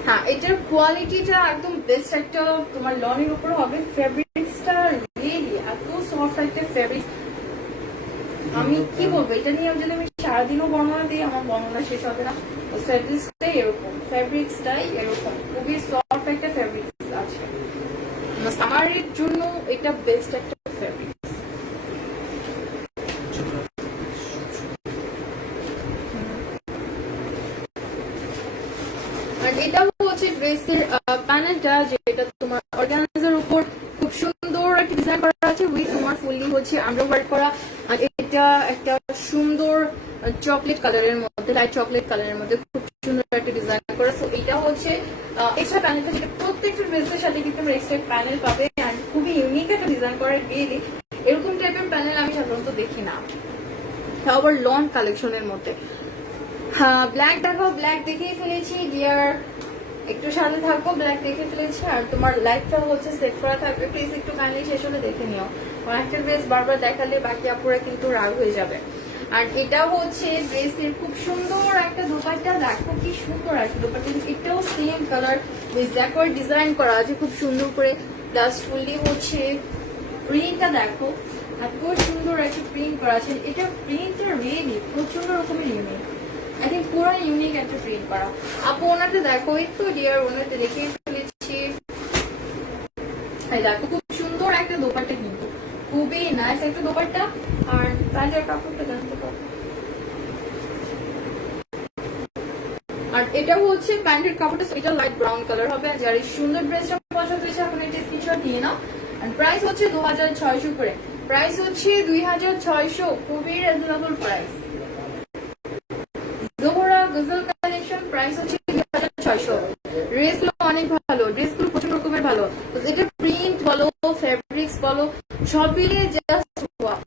হ্যাঁ, এটার কোয়ালিটিটা একদম বেস্ট একটা তোমার লনের উপর হবে। ফেব্রিক্সটা রিয়েলি এত সফট একটা ফেব্রিক্স, আমি কি বলবো, এটা নিয়ে যদি আমি সারাদিনও বর্ণনা দিই আমার বর্ণনা শেষ হবে না। ফেব্রিক্সটাই এরকম খুবই সফট একটা ফেব্রিক্স আছে। সামারের জন্য এটা বেস্ট একটা ফেব্রিক্স। আর এটা হচ্ছে ড্রেসের প্যানেলটা, যেটা তোমার অর্গানাইজার উপর খুব সুন্দর একটা ডিজাইন করা আছে উইথ তোমার ফুললি হচ্ছে আন্ডারওয়্যার করা। আর এটা একটা সুন্দর চকলেট কালারের মধ্যে, লাইট চকলেট কালারের মধ্যে খুব সুন্দর একটা ডিজাইন করা। সো এটা হচ্ছে এক্সট্রা প্যানেলটা, যেটা প্রত্যেকটা ড্রেসের সাথে কিন্তু আমরা এক্সট্রা প্যানেল পাবে। আর খুবই ইউনিক একটা ডিজাইন করা, রিয়েলি এরকম টাইপের প্যানেল আমি সাধারণত দেখি না, আবার লন কালেকশনের মধ্যে। হ্যাঁ, ব্ল্যাক দেখাও, ব্ল্যাক দেখেই ফেলেছি ডিয়ার, একটু সাথে থাকো, ব্ল্যাক দেখে ফেলেছি। আর তোমার লাইফটা হচ্ছে সেট করা থাকবে, প্লিজ একটু কাইন্ডলি শেষ হলে দেখে নিও, একটা ড্রেস বারবার দেখালে বাকি আপুরা কিন্তু রাগ হয়ে যাবে। আর এটা হচ্ছে ড্রেসের খুব সুন্দর একটা দোপাট্টা, দেখো কি সুন্দর একটা দোপাট্টা, এটাও সেম কালার দেখো ডিজাইন করা আছে খুব সুন্দর করে, প্লাস ফুললি হচ্ছে প্রিন্টটা দেখো এত সুন্দর একটা প্রিন্ট করা আছে। এটা প্রিন্টটা রিয়েলি প্রচন্ড রকমের ইউনিক, আই থিঙ্ক পুরো ইউনিক একটা প্রিন্ট করা। আপু ওনাতে দেখো, একটু ডিয়ার ওনাতে দেখে ফেলেছি, দেখো খুব সুন্দর একটা দোপাট্টা, কিন্তু খুবই নাইস একটা দোপাট্টা। আর প্যান্টের কাপড়টা জানতে পারবো। আর এটা হচ্ছে প্যান্টের কাপড়টা, এটা লাইট ব্রাউন কালার হবে। আর যার এই সুন্দর ড্রেসটা পছন্দ হয়েছে এখন এটা স্ক্রিনশট নিয়ে নাও। আর প্রাইস হচ্ছে 2600 করে, প্রাইস হচ্ছে 2600, খুবই reasonable price. Zohra Ghazal collection, price হচ্ছে 2600। ড্রেসগুলো অনেক ভালো, ড্রেসগুলো প্রচুর রকমের ভালো, এটা প্রিন্ট বলো ফেব্রিক্স বলো সব মিলিয়ে জাস্ট ওয়াও।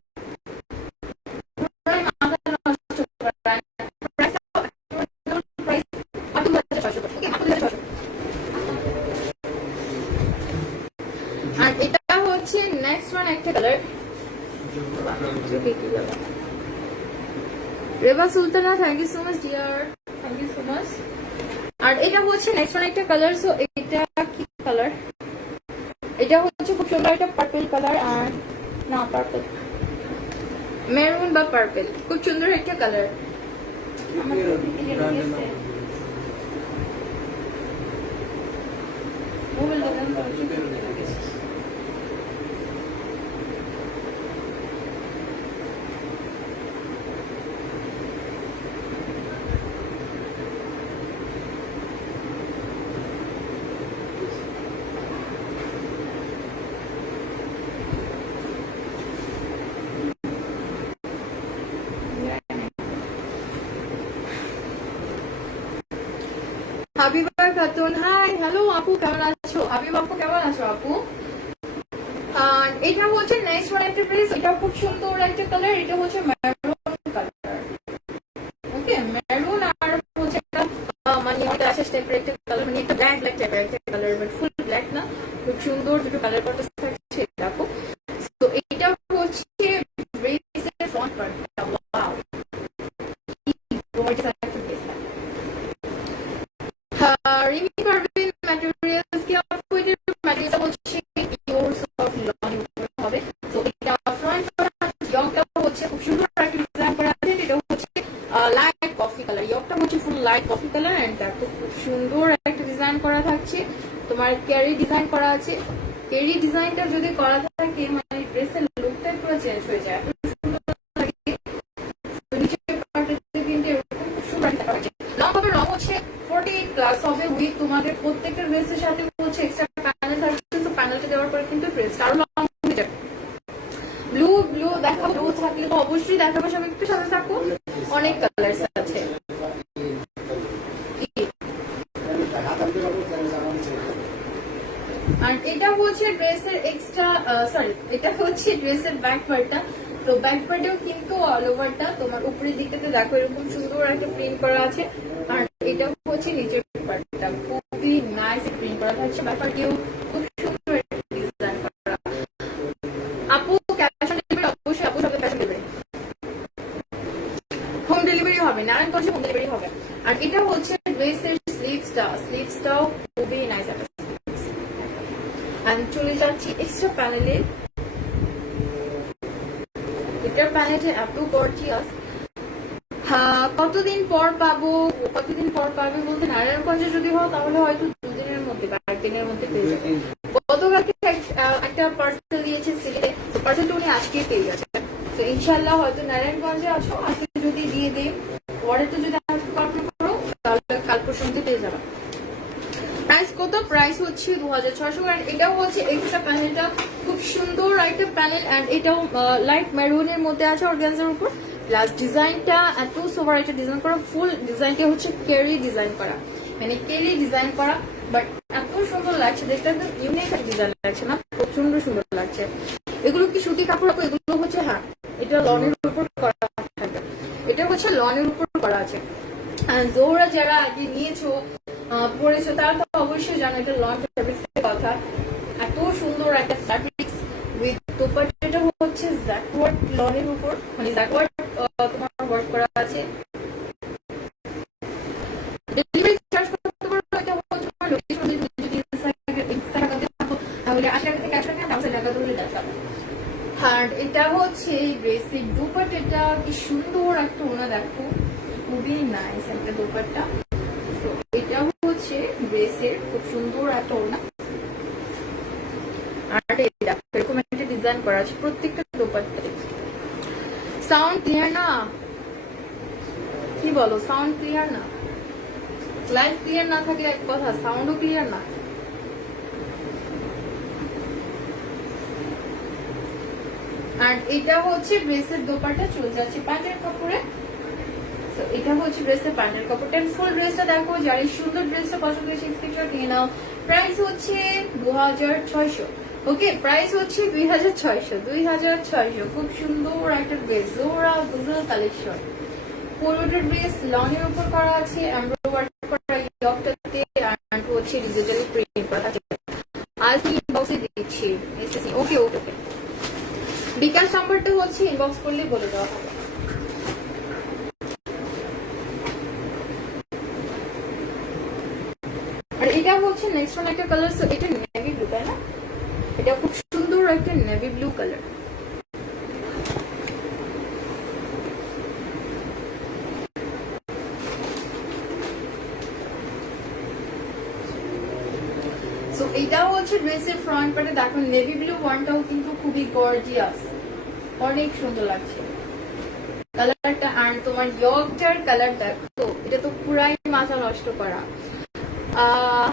আর এটা হচ্ছে নেক্সট ওয়ান একটা colour, Reba Sultana, thank you so much dear, thank you so much. আর এটা হচ্ছে নেক্সট ওয়ান একটা কালার। সো এটা কি কালার? এটা হচ্ছে খুব সুন্দর একটা পার্পল কালার, আর না পার্পল মেরুন বা পার্পল, খুব সুন্দর একটা colour. Habiba Khatun, hi hello আপু, কেমন আছো? হাবিব আপু কেমন আছো আপু? আর এটা হচ্ছে নেক্সট ওয়ান একটা ড্রেস, এটা খুব সুন্দর একটা কালার, এটা হচ্ছে মেরুন কালার, ওকে মেরুন। আর হচ্ছে একটা মানে একটা অ্যাশেজ টাইপের একটা কালার, মানে একটা ব্ল্যাক টাইপের একটা কালার, বাট ফুল ব্ল্যাক না, খুব সুন্দর দুটো কালার কন্ট্রাস্ট থাকছে দেখো। তো এটা হচ্ছে ড্রেসের ফ্রন্ট পার্টটা, ওয়াও কি গর্জিয়াস একটা ড্রেস। রিমি পারভিন ম্যাটেরিয়ালস কি আপু, এটার ম্যাটেরিয়ালস হচ্ছে পিওর সফট লন হবে। তো এটা ফ্রন্ট ইয়কটা হচ্ছে খুব সুন্দর একটা ডিজাইন করা আছে, এটা হচ্ছে লাইট কফি কালার, ইয়কটা হচ্ছে ফুল লাইট কফি কালার। এন্ড দেখো খুব সুন্দর একটা ডিজাইন করা থাকছে, তোমার ক্যারি ডিজাইন করা আছে। ক্যারি ডিজাইনটা যদি করা থাকে মানে ড্রেসের লুকটা পুরো চেঞ্জ হয়ে যায়, এত সুন্দর লাগে। নিচের পার্টে কিন্তু এরকম খুব সুন্দর একটা থাকে। রং হচ্ছে 48 প্লাস হবে উইথ তোমাদের প্রত্যেকটা ড্রেসের সাথে হচ্ছে এক্সট্রা প্যানেল থাকছে। তো প্যানেলটা দেওয়ার পরে কিন্তু ড্রেসটা আরো লং হয়ে যাবে। ব্লু দেখো, ব্লু থাকলে তো অবশ্যই দেখাবো, সবাই একটু সাথে থাকো, অনেক কালার আছে। আর এটা হচ্ছে ড্রেসের এক্সট্রা সরি এটা হচ্ছে ড্রেসের ব্যাক পার্টটা। তো ব্যাক পার্টেও কিন্তু অল ওভারটা তোমার উপরের দিকটাতে দেখো এরকম সুন্দর একটা প্রিন্ট করা আছে। আর এটা হচ্ছে নিচের পার্টটা, খুবই নাইস প্রিন্ট করা থাকছে। ব্যাক পার্টেও খুব সুন্দর ডিজাইন করা। আপু ক্যাশ অন ডেলিভারি অবশ্যই আপু সাথে cash on delivery, home delivery হবে, নারায়ণগঞ্জে হোম ডেলিভারি হবে। আর এটা হচ্ছে ড্রেসের স্লিভসটাও খুবই নাইস একটা। চলে যাচ্ছি এক্সট্রা প্যানেলে। এটার প্যানেলটা এত গর্জিয়াস, কতদিন পর পাবে বলতে নারায়ণগঞ্জে যদি হয় তাহলে হয়তো 2 দিনের মধ্যে বা 1 দিনের মধ্যে পেয়ে যাবে। গতকালকে একটা পার্সেল দিয়েছে সিলেটে, তো পার্সেলটা উনি আজকে পেয়ে গেছে। তো ইনশাল্লাহ হয়তো নারায়ণগঞ্জে আসো, আজকে যদি দিয়ে দেয় অর্ডারটা যদি আজকে কনফার্ম করো তাহলে কাল পর্যন্ত পেয়ে যাবে। প্রাইস কত? প্রাইস হচ্ছে 2600। কারণ এটাও হচ্ছে এক্সট্রা প্যানেলটা খুব সুন্দর একটা প্যানেল। এন্ড এটাও লাইট মেরুনের মধ্যে আছে অর্গানজার উপর। প্লাস ডিজাইনটা এত সোভার একটা ডিজাইন করা, ফুল ডিজাইনটা হচ্ছে কেরি ডিজাইন করা, মানে কেরি ডিজাইন করা। বাট এত সুন্দর লাগছে, দেখতে একদম ইউনিক একটা ডিজাইন লাগছে না, প্রচন্ড সুন্দর লাগছে। এগুলো কি সুতি কাপড়? এগুলো হচ্ছে হ্যাঁ এটা লনের উপর করা থাকে, এটা হচ্ছে লনের উপর করা আছে। জোহরা যারা আগে নিয়েছো পড়েছো তারা তো অবশ্যই জানো এটা লন ফ্যাব্রিক্স এর কথা। এত সুন্দর একটা ফ্যাব্রিক্স উইথ দোপাট্টাটা হচ্ছে জ্যাকওয়ার্ড লনের উপর, মানে জ্যাকওয়ার্ড তোমার ওয়ার্ক করা আছে। ডেলিভারি চার্জ করতে পারো, এটা হচ্ছে তোমার লোকেশন যদি ইনস্টাগ্রামে থাকো তাহলে 80 টাকা থেকে 100 টাকা, 1000 টাকা ধরে দেখাবো। আর এটা হচ্ছে বেসিক দোপাট্টাটা, কি সুন্দর একটা ওনা, দেখো খুবই নাইস একটা দোপাট্টা। তো এটা হচ্ছে ড্রেসের খুব সুন্দর একটা ওড়না। আর এরকম একটা ডিজাইন করা আছে প্রত্যেকটা দোপাট্টাতে। সাউন্ড ক্লিয়ার না? কি বলো, সাউন্ড ক্লিয়ার না? লাইভ ক্লিয়ার না থাকলে এক কথা, সাউন্ডও ক্লিয়ার না। আর এটা হচ্ছে ড্রেসের দোপাট্টা, চলে যাচ্ছে প্যান্টের কাপড়ে। তো এটা হচ্ছে ড্রেসের প্যান্টের কাপড়টা। ফুল ড্রেসটা দেখো, যার এই সুন্দর ড্রেসটা পছন্দ হয়েছে স্ক্রিনশট নিয়ে নাও। প্রাইস হচ্ছে 2600। ওকে, প্রাইস হচ্ছে 2600। খুব সুন্দর একটা ড্রেস, জোহরা গুজরাট কালেকশন। পুরোটা ড্রেস লনের উপর করা আছে, এমব্রয়ডারি করা ইয়কটাতে, আর হচ্ছে ডিজিটালি প্রিন্ট করা আছে। আজ ইনবক্সে দিচ্ছি। ওকে ওকে ওকে, বিকাশ নাম্বারটা হচ্ছে ইনবক্স করলে বলে দেওয়া হবে। আর এটা হচ্ছে নেক্সট ওয়ান একটা কালার, সো এটা নেভি ব্লু, তাই না? এটা খুব সুন্দর একটা নেভি ব্লু কালার। সো এটাও হচ্ছে ড্রেসের ফ্রন্ট পার্টে, দেখো নেভি ব্লু ওয়ানটাও কিন্তু খুবই গর্জিয়াস, অনেক সুন্দর লাগছে কালারটা। আর তোমার ইয়কটার কালার দেখো, এটা তো পুরাই মাথা নষ্ট করা।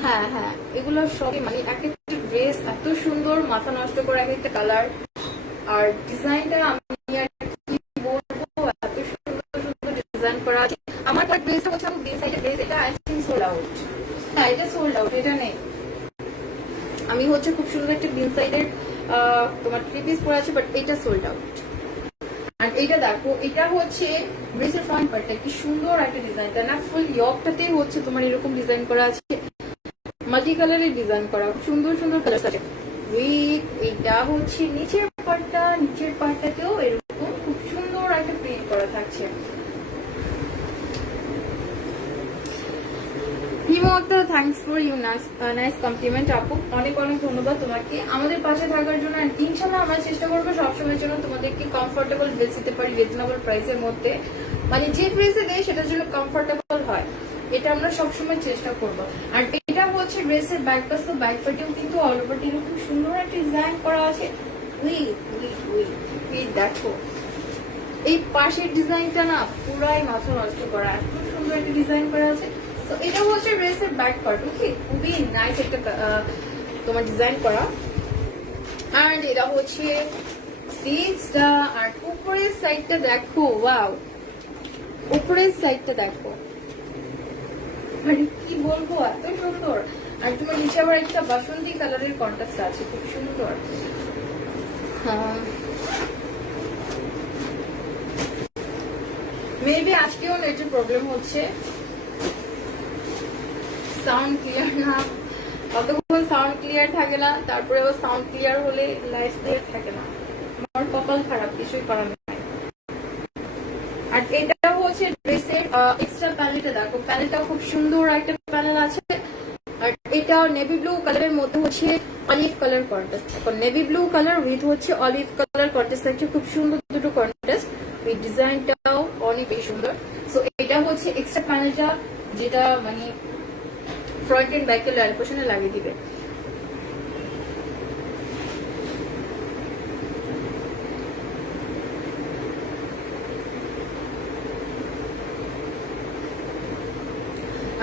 হ্যাঁ হ্যাঁ, এগুলো সবই মানে এক একটা ড্রেস এত সুন্দর, মাথা নষ্ট করা এক একটা কালার। আর ডিজাইনটা আমি আর কি বলবো, এত সুন্দর সুন্দর ডিজাইন করা আছে। আমার ড্রেসটা হচ্ছে আমি ড্রেস এটা আই থিংক সোল্ড আউট। হ্যাঁ এটা সোল্ড আউট, এটা নেই। আমি হচ্ছে খুব সুন্দর একটা গ্রিন সাইডের তোমার 3 পিস পরে আছে, বাট এটা সোল্ড আউট। আর এটা দেখো, এটা হচ্ছে ড্রেসের ফ্রন্ট পার্টটা, কি সুন্দর একটা ডিজাইন, তাই না? ফুল ইয়কটাতেই হচ্ছে তোমার এরকম ডিজাইন করা আছে, মাল্টি কালারের ডিজাইন করা, সুন্দর সুন্দর কালার আছে। উইথ এটা হচ্ছে নিচের পার্টটাতেও এরকম খুব সুন্দর একটা প্রিন্ট করা থাকছে। Thanks for you nice compliment আপু, অনেক অনেক ধন্যবাদ তোমাকে আমাদের পাশে থাকার জন্য। ইনশাল্লাহ আমরা চেষ্টা করবো সবসময়ের জন্য তোমাদেরকে কমফোর্টেবল ড্রেস দিতে পারি রিজনেবল প্রাইসের মধ্যে, মানে যে ড্রেসে দেয় সেটার জন্য কমফোর্টেবল হয়, এটা আমরা সবসময় চেষ্টা করবো। আর এটা হচ্ছে ড্রেসের ব্যাক পাস, তো ব্যাক পার্টেও কিন্তু অল ওভার এরকম সুন্দর একটা ডিজাইন করা আছে। দেখো এই পাশের ডিজাইনটা না পুরাই মাথা নষ্ট করা, এত সুন্দর একটা ডিজাইন করা আছে। তো এটা হচ্ছে ড্রেসের ব্যাক পার্ট, ওকে, খুবই নাইস একটা তোমার ডিজাইন করা। আর এটা হচ্ছে স্লিভসটা। আর উপরের সাইডটা দেখো, ওয়াও, উপরের সাইডটা দেখো, কি বলবো, এত সুন্দর। আর তোমার নিচে আবার একটা বাসন্তী কালারের কন্ট্রাস্ট আছে, খুব সুন্দর। মেবি আজকেও নেটের প্রবলেম হচ্ছে, সাউন্ড ক্লিয়ার না, কতক্ষণ সাউন্ড ক্লিয়ার থাকে না, তারপরে আবার সাউন্ড ক্লিয়ার হলে লাইভ ক্লিয়ার থাকে না। আমার কপাল খারাপ, কিছুই করার নাই। আর এটা হচ্ছে ড্রেসের এক্সট্রা প্যানেলটা, দেখো প্যানেলটা খুব সুন্দর একটা প্যানেল আছে। আর এটা নেভি ব্লু কালারের মধ্যে হচ্ছে olive colour contrast, navy blue colour with হচ্ছে অলিভ কালার কন্ট্রাস্ট থাকছে, খুব সুন্দর দুটো কন্ট্রাস্ট। এই ডিজাইনটাও অনেক বেশি সুন্দর। সো এটা হচ্ছে এক্সট্রা প্যানেলটা, যেটা মানে ফ্রন্ট এন্ড ব্যাক এর লাইন পোর্শনে লাগিয়ে দিবে।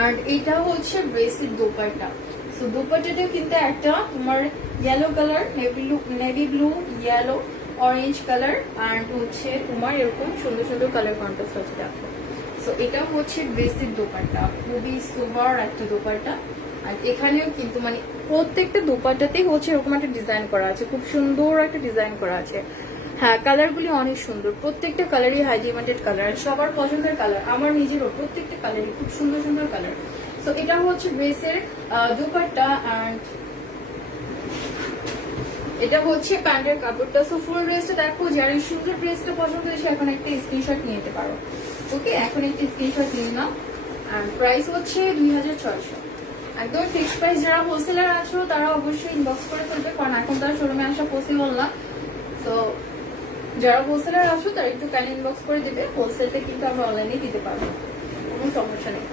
আর এটা হচ্ছে বেসিক দোপাট্টা। সো দোপাট্টাটা কিন্তু একটা তোমার yellow colour, navy blue, yellow, orange colour, আর হচ্ছে তোমার এরকম সুন্দর সুন্দর কালার কন্ট্রাস্ট আছে, দেখো। সো এটা হচ্ছে বেসিক দোপাট্টা, খুবই সুপার একটা দোপাট্টা। আর এখানেও কিন্তু মানে প্রত্যেকটা দোপাট্টাতেই হচ্ছে এরকম একটা ডিজাইন করা আছে, খুব সুন্দর একটা ডিজাইন করা আছে। হ্যাঁ, কালারগুলি অনেক সুন্দর, প্রত্যেকটা কালারই হাই ডিমান্ডেড কালার, সবার পছন্দের কালার, আমার নিজেরও প্রত্যেকটা কালারই খুব সুন্দর সুন্দর কালার। সো এটা হচ্ছে ড্রেসের দোপাট্টা, অ্যান্ড এটা হচ্ছে প্যান্টের কাপড়টা। সো ফুল ড্রেসটা দেখো, যারা এই সুন্দর ড্রেসটা পছন্দ হয়েছে এখন একটা স্ক্রিনশট নিয়ে নিতে পারো। ওকে, এখন একটা স্ক্রিনশট নিয়ে নাও। আর প্রাইস হচ্ছে 2600, একদম ফিক্সড প্রাইস। যারা হোলসেলার আছো তারা অবশ্যই ইনবক্স করে ফেলবে, কারণ এখন তার শোরুমে আসা পসিবল না। তো যারা হোলসেলার আছো তারা একটু কাইন্ড ইনবক্স করে দেবে, হোলসেলটা কিন্তু আমরা অনলাইনে দিতে পারবো, কোনো সমস্যা নেই।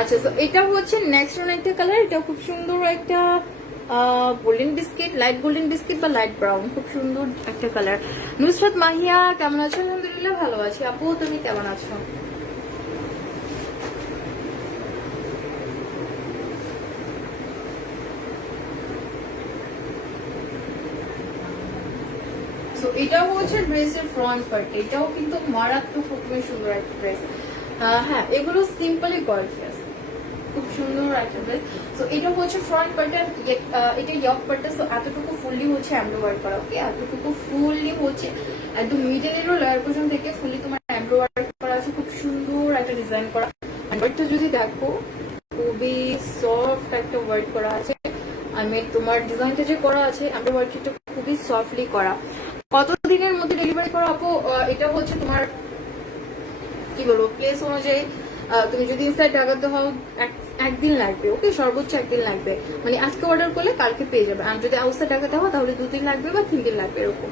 আচ্ছা, তো এটা হচ্ছে নেক্সট ওয়ান একটা কালার, এটা খুব সুন্দর একটা golden biscuit, light golden biscuit বা লাইট ব্রাউন, খুব সুন্দর একটা কালার। নুসরাত মাহিয়া কেমন আছো? আলহামদুলিল্লাহ ভালো আছি। আপু তুমি কেমন আছো? সো এটাও হচ্ছে ড্রেসের ফ্রন্ট পার্ট, এটাও কিন্তু মারাত্মক খুবই সুন্দর একটা ড্রেস। হ্যাঁ, এগুলো সিম্পলি গর্জিয়াস, খুব সুন্দর একটা ড্রেস। সো এটা হচ্ছে ফ্রন্ট পার্টটা, এটা ইয়ক পার্টটা। সো এতটুকু ফুললি হচ্ছে এমব্রয়ডারি করা, ওকে, এতটুকু ফুললি হচ্ছে একদম মিডলেরও লয়ার পোর্শন থেকে ফুললি তোমার এমব্রয়ডারি করা আছে, খুব সুন্দর একটা ডিজাইন করা। ওয়ার্কটা যদি দেখো, খুবই সফট একটা ওয়ার্ক করা আছে। আমি তোমার ডিজাইনটা যে করা আছে এমব্রয়ডারিটা খুবই সফটলি করা। কতদিনের মধ্যে ডেলিভারি করা আপু? এটা হচ্ছে তোমার কি বলবো, প্লেস অনুযায়ী তুমি যদি ইনসাইড ঢাকাতে হও একদিন লাগবে, ওকে, সর্বোচ্চ একদিন লাগবে। মানে আজকে অর্ডার করলে কালকে পেয়ে যাবে। আর যদি আউটসাইড ঢাকাতে হও তাহলে 2 দিন লাগবে বা 3 দিন লাগবে এরকম।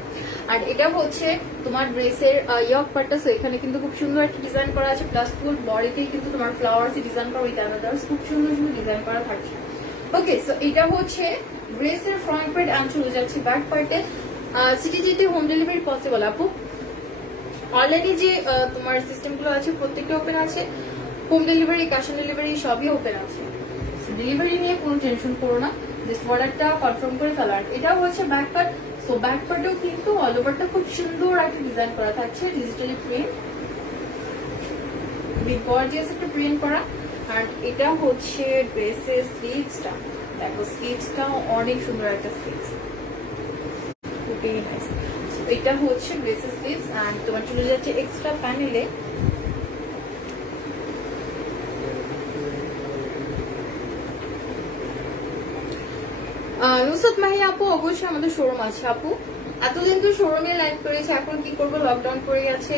আর এটা হচ্ছে তোমার ড্রেসের ইয়ক পার্টটা। সো এখানে কিন্তু খুব সুন্দর একটা ডিজাইন করা আছে, প্লাস ফুল বডিতেই কিন্তু তোমার ফ্লাওয়ার্স ডিজাইন করা, উইথ অ্যানাদার্স খুব সুন্দর সুন্দর ডিজাইন করা থাকছে। ওকে, সো এটা হচ্ছে ড্রেসের ফ্রন্ট পার্ট। আমি চলে যাচ্ছি ব্যাক পার্টে। সিটিজিতে হোম ডেলিভারি পসিবল আপু? অলরেডি যে তোমার সিস্টেমগুলো আছে প্রত্যেকটা ওপেন আছে, home delivery, cash on delivery সবই ওপেন আছে। ডেলিভারি নিয়ে কোনো টেনশন করো না, জাস্ট অর্ডারটা কনফার্ম করে ফেলো। আর এটাও হচ্ছে ব্যাক পার্ট। সো ব্যাক পার্টেও কিন্তু অল ওভারটা খুব সুন্দর একটা ডিজাইন করা থাকছে, ডিজিটালি প্রিন্ট, উইথ গর্জিয়াস একটা প্রিন্ট করা। আর এটা হচ্ছে ড্রেসের স্লিভসটা, দেখো স্লিভসটাও অনেক সুন্দর একটা স্লিভস, খুবই নাইস। এটা হচ্ছে ড্রেসের স্লিভস। এন্ড তোমার চলে যাচ্ছে এক্সট্রা প্যানেলে। নুসরাত মাহি আপু, অবশ্যই আমাদের শোরুম আছে আপু। এতদিন তো শোরুমে লাইভ করেছে, এখন কি করবো, লকডাউন পড়ে গেছে,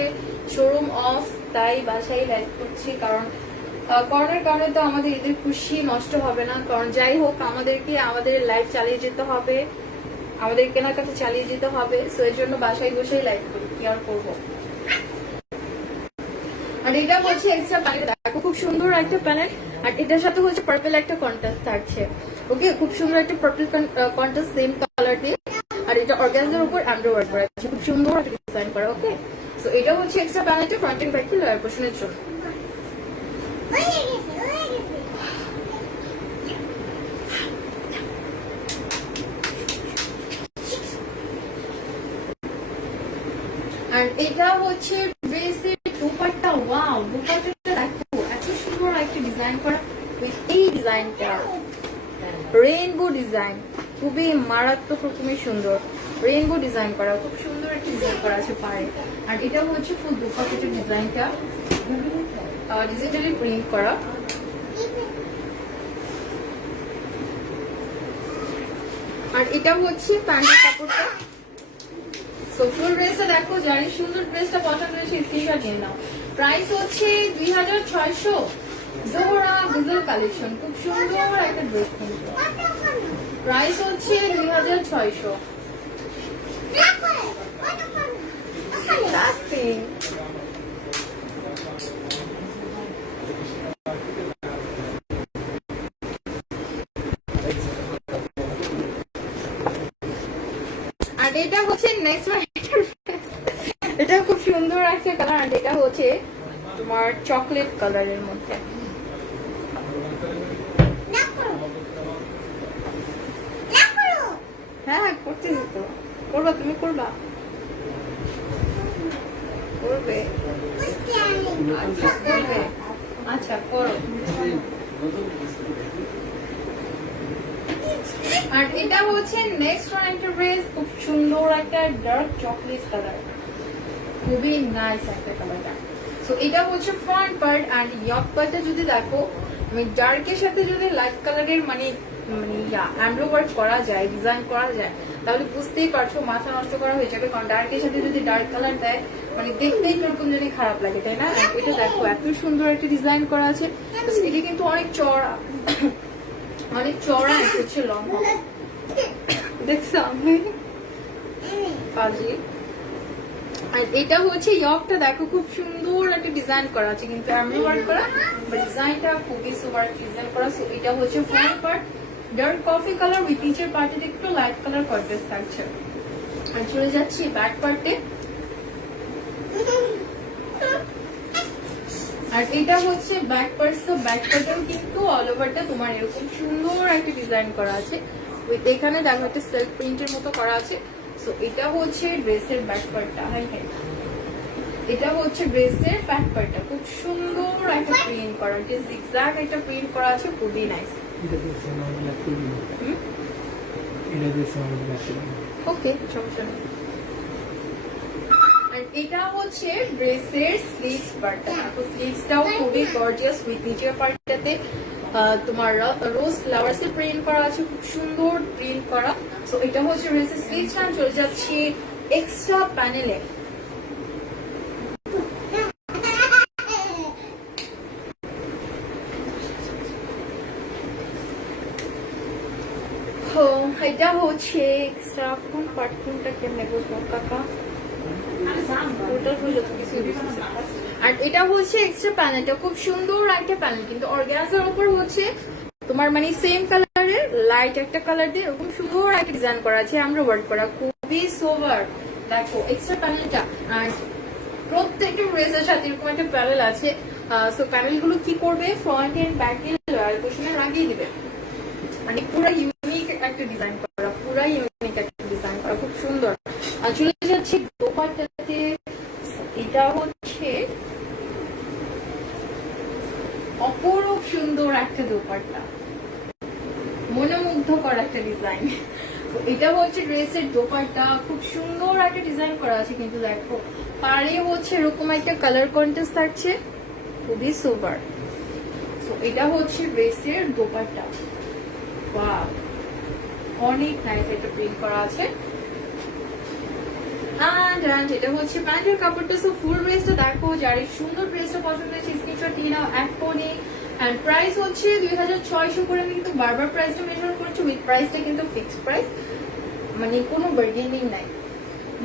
শোরুম অফ, তাই বাসায় লাইভ করছি। কারণ করোনার কারণে তো আমাদের ঈদের খুশি নষ্ট হবে না, কারণ যাই হোক আমাদেরকে আমাদের লাইভ চালিয়ে যেতে হবে, আমাদের কেনাকাটা চালিয়ে যেতে হবে। সো এর জন্য বাসায় বসেই লাইভ করি, কি আর করবো। আর এটা হচ্ছে এক্সট্রা প্যানেল, দেখো খুব সুন্দর একটা প্যানেল। আর এটার সাথে হচ্ছে পার্পল একটা কন্ট্রাস্ট থাকছে, ওকে, খুব সুন্দর একটা পার্পল কন্ট্রাস্ট সেম কালার দিয়ে। আর এটা অর্গানজার উপর এমব্রয়ডারি করা আছে, খুব সুন্দর একটা ডিজাইন করা, ওকে। সো এটা হচ্ছে এক্সট্রা প্যানেলটা ফ্রন্ট এন্ড ব্যাক লয়ার পোর্শনের জন্য। আর এটা হচ্ছে ড্রেসের দোপাট্টা। ওয়াও, দোপাট্টাটা দেখো এত সুন্দর একটা ডিজাইন করা। এই ডিজাইনটা রেইনবো ডিজাইন, খুবই মারাত্মক রকমের সুন্দর। রেইনবো ডিজাইন করা, খুব সুন্দর একটা ডিজাইন করা আছে পায়ে। আর এটা হচ্ছে ফুল দোপাট্টার ডিজাইনটা ডিজিটালি প্রিন্ট করা। আর এটা হচ্ছে প্যান্টের কাপড়টা। সো ফুল ড্রেসটা দেখো, যার এই সুন্দর ড্রেসটা পছন্দ হয়েছে স্ক্রিনশট নিয়ে নাও। প্রাইস হচ্ছে 2600। জোহরা গজল কালেকশন, খুব সুন্দর একটা ড্রেস কিন্তু। প্রাইস হচ্ছে 2600। আর এটা হচ্ছে নেক্সট, এটা খুব সুন্দর একটা কালার। আর এটা হচ্ছে তোমার চকলেট কালারের মধ্যে। হ্যাঁ করতেছি তো, করবা তুমি, করবা, করবে, আচ্ছা করবে, আচ্ছা করো। আর এটা হচ্ছে নেক্সট ওয়ান একটা ড্রেস, খুব সুন্দর একটা ডার্ক চকলেট কালার, খুবই নাইস একটা কালারটা। সো এটা হচ্ছে ফ্রন্ট পার্ট। আর ইয়ক পার্টটা যদি দেখো, ডার্কের সাথে যদি লাইট কালারের মানে এমব্রো ওয়ার্ক করা যায়, ডিজাইন করা যায়, তাহলে বুঝতেই পারছো মাথা নষ্ট করা হয়ে যাবে। কারণ ডার্কের সাথে যদি ডার্ক কালার দেয়, মানে দেখতেই কিরকম জানি খারাপ লাগে, তাই না? এটা দেখো এত সুন্দর একটা ডিজাইন করা আছে। এটা কিন্তু অনেক চড়া, অনেক চড়া হচ্ছে লং হবে, দেখছো আমি কাজে। আর এটা হচ্ছে ইয়কটা দেখো, খুব সুন্দর একটা ডিজাইন করা আছে, কিন্তু এমব্রো ওয়ার্ক করা, ডিজাইনটা খুবই সুপার ডিজাইন করা। সো এটা হচ্ছে front part, dark coffee colour with নিচের পার্টে একটু লাইট কালার কন্ট্রাস্ট থাকছে। আর চলে যাচ্ছি ব্যাক পার্টে। আর এটা হচ্ছে ব্যাক পার্ট। তো ব্যাক পার্টেও কিন্তু অল ওভারটা তোমার এরকম সুন্দর একটা ডিজাইন করা আছে, উইথ এখানে দেখো একটা সেলফ প্রিন্টের মতো করা আছে। সো এটা হচ্ছে ড্রেসের ব্যাক পার্টটা। হাই হাই, এটা হচ্ছে ড্রেসের ব্যাক পার্টটা, খুব সুন্দর একটা প্রিন্ট করা, জিগজ্যাগ একটা প্রিন্ট করা আছে, খুবই নাইস। ওকে, সমস্যা নেই। আর এটা হচ্ছে ড্রেসের স্লিভস পার্টটা, তো স্লিভসটাও খুবই গর্জিয়াস, উইথ নিচের পার্টটাতে তোমার রোজ ফ্লাওয়ার্স এর প্রিন্ট করা আছে, খুব সুন্দর প্রিন্ট করা। সো এটা হচ্ছে ড্রেসের স্লিভস। আর চলে যাচ্ছে এক্সট্রা প্যানেলে। এটা হচ্ছে এক্সট্রা কোন পার্ট, কোনটা কেমনে বুঝবো কাকা, আর এটা হচ্ছে এক্সট্রা প্যানেলটা, খুব সুন্দর একটা প্যানেল, কিন্তু অর্গানজার উপর হচ্ছে তোমার মানে সেম কালারের লাইট একটা কালার দিয়ে এরকম সুন্দর একটা ডিজাইন করা আছে, আমরা ওয়ার্ক করা, খুবই সোভার। দেখো এক্সট্রা প্যানেলটা, আর প্রত্যেকটা ড্রেসের সাথে এরকম একটা প্যানেল আছে। সো প্যানেল গুলো কি করবে, ফ্রন্ট এন্ড ব্যাক এর কুশনে লাগিয়ে দিবে, মানে পুরো ইউনিক একটা ডিজাইন করা, পুরো ইউনিক একটা ডিজাইন করা, খুব সুন্দর। আর চলে যাচ্ছে দোপাট্টাতে। এটা হচ্ছে অপরূপ সুন্দর একটা দোপাট্টা, মনোমুগ্ধকর একটা ডিজাইন। এটা হচ্ছে ড্রেসের দোপাট্টা, খুব সুন্দর একটা ডিজাইন করা আছে, কিন্তু দেখো পারে হচ্ছে এরকম একটা কালার কন্ট্রাস্ট থাকছে, খুবই সুপার। এটা হচ্ছে ড্রেসের দোপাট্টা, বাহ অনেক নাইস একটা প্রিন্ট করা আছে। এটা হচ্ছে প্যান্টের কাপড়টা। সো ফুল ড্রেসটা দেখো, যার এই সুন্দর ড্রেসটা পছন্দ হয়েছে স্ক্রিনশট নিয়ে নাও এখনই। এন্ড প্রাইস হচ্ছে 2600 করে। আমি কিন্তু বারবার প্রাইসটা মেনশন করছি, উইথ প্রাইসটা কিন্তু ফিক্সড প্রাইস, মানে কোনো বার্গেনিং নাই,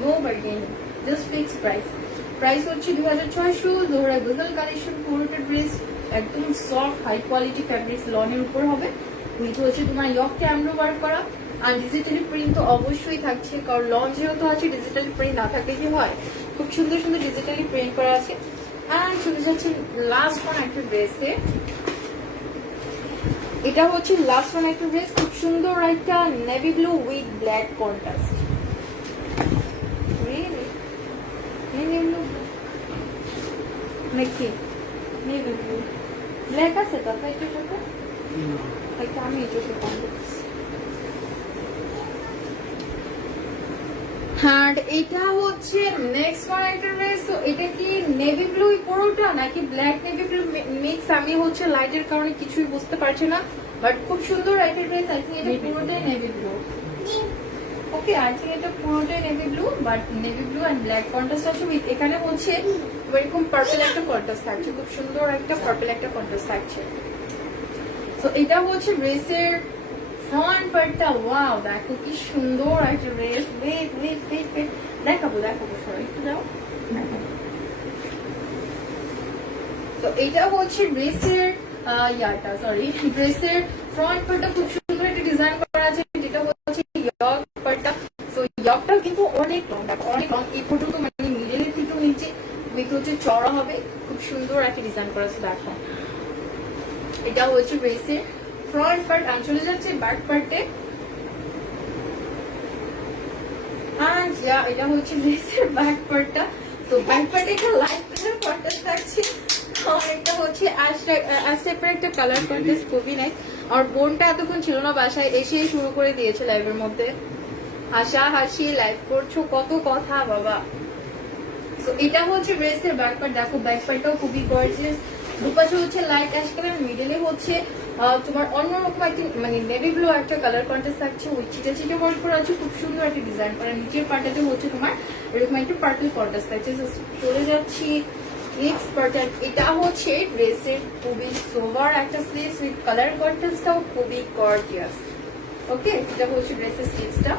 no bargaining, just fixed price. Price হচ্ছে 2600। জোহরা গজল কালেকশন, পুরোটা ড্রেস একদম সফট হাই কোয়ালিটি ফ্যাব্রিক্স লনের উপর হবে, উইথ হচ্ছে তোমার ইয়ককে এমব্রো ওয়ার্ক করা। আর ডিজিটালি প্রিন্ট তো অবশ্যই থাকছে, কারণ লঞ্চ যেহেতু আছে, ডিজিটালি প্রিন্ট না থাকলে কি হয়, খুব সুন্দর সুন্দর ডিজিটালি প্রিন্ট করা আছে। আর চলে যাচ্ছে লাস্ট ওয়ান একটা ড্রেসে। এটা হচ্ছে লাস্ট ওয়ান একটা ড্রেস, খুব সুন্দর একটা navy blue with black contrast, navy blue নাকি নেভি ব্লু ব্ল্যাক আছে তো এটার সাথে একটা আমি এটা কম করতেছি। আর এটা হচ্ছে নেক্সট ওয়ান একটা ড্রেস। তো এটা কি নেভি ব্লু পুরোটা নাকি ব্ল্যাক নেভি ব্লু মিক্স, আমি হচ্ছে লাইটের কারণে কিছুই বুঝতে পারছি না, বাট খুব সুন্দর একটা ড্রেস। আই থিঙ্ক এটা পুরোটাই navy blue. Okay, I think এটা পুরোটাই navy blue, but navy blue and black contrast আছে। এখানে হচ্ছে এরকম পার্পল একটা কন্ট্রাস্ট থাকছে, খুব সুন্দর একটা পার্পল একটা কন্ট্রাস্ট থাকছে। তো এটা হচ্ছে ড্রেসের ফ্রন্ট পার্টটা। ওয়াও, দেখো কি সুন্দর একটা dress. Wait wait wait wait, দেখাবো দেখাবো, সরি একটু দাও, দেখাবো। তো এটা হচ্ছে ড্রেসের ইয়াটা, সরি, ড্রেসের ফ্রন্ট পার্টটা খুব সুন্দর একটা ডিজাইন করা আছে, যেটা হচ্ছে ইয়ক পার্টটা। তো ইয়কটা কিন্তু অনেক লং, দেখো অনেক লং, এই পর্যন্ত মানে মিডলের থেকে নিচে উইথ হচ্ছে চড়া হবে, খুব সুন্দর একটা ডিজাইন করা আছে। দেখো এটা হচ্ছে ড্রেসের ফ্রন্ট পার্ট। আমি চলে যাচ্ছে ব্যাক পার্টে। এটা হচ্ছে ড্রেসের ব্যাক পার্টটা। তো ব্যাক পার্টে একটা লাইট কালার কন্ট্রাস্ট থাকছে, অনেকটা হচ্ছে অ্যাশ টাইপের একটা কালার কন্ট্রাস্ট, খুবই নাইস। আর বোনটা এতক্ষণ ছিল না বাসায়, এসেই শুরু করে দিয়েছে লাইভের মধ্যে হাসা হাসি, লাইভ করছো, কত কথা বাবা। তো এটা হচ্ছে ড্রেসের ব্যাক পার্ট। দেখো ব্যাক পার্টটাও খুবই গর্জিয়াস, দুপাশে হচ্ছে লাইট অ্যাশ কালার, মিডলে হচ্ছে তোমার অন্যরকম একটা মানে নেভি ব্লু একটা কালার কন্ট্রাস্ট থাকছে, ওই ছিটে ছিটে ওয়ার্ক করা আছে, খুব সুন্দর একটা ডিজাইন করা। নিচের পার্টটাতে হচ্ছে তোমার এরকম একটা পার্পল কন্ট্রাস্ট থাকছে। চলে যাচ্ছি নেক্সট পার্ট। এটা হচ্ছে ড্রেসের খুবই সোবার একটা স্লিভস উইথ কালার কন্ট্রাস্টটাও খুবই গর্জিয়াস। ওকে, এটা হচ্ছে ড্রেসের স্লিভসটা।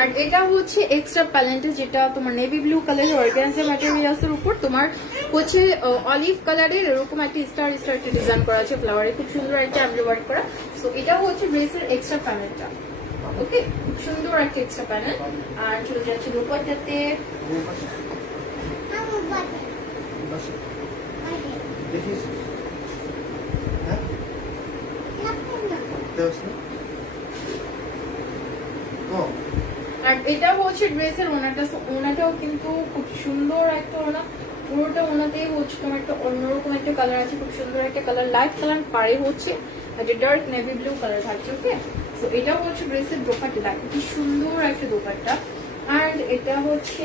আর এটা হচ্ছে এক্সট্রা প্যালেন্টে, যেটা তোমার নেভি ব্লু কালারের অর্গানজা ম্যাটেরিয়ালসের উপর তোমার হচ্ছে অলিভ কালারের এরকম একটা স্টার স্টার একটা ডিজাইন করা আছে ফ্লাওয়ারে, খুব সুন্দর একটা এমব্রয়ডারি করা। সো এটা হচ্ছে ড্রেসের এক্সট্রা প্যানেলটা। ওকে, খুব সুন্দর একটা এক্সট্রা প্যানেল। আর চলে যাচ্ছে দোপাট্টাতে। আর এটা হচ্ছে ড্রেসের ওনাটা। ওনাটাও কিন্তু খুব সুন্দর একটা ওনা, পুরোটা ওনাতেই হচ্ছে তোমার একটা অন্যরকম একটা কালার আছে, খুব সুন্দর একটা কালার, লাইট কালার পারে হচ্ছে একটা ডার্ক নেভি ব্লু কালার থাকছে। ওকে, তো এটা হচ্ছে ড্রেসের দোপাট্টা, দেখো কি সুন্দর একটা দোপাট্টা। আর এটা হচ্ছে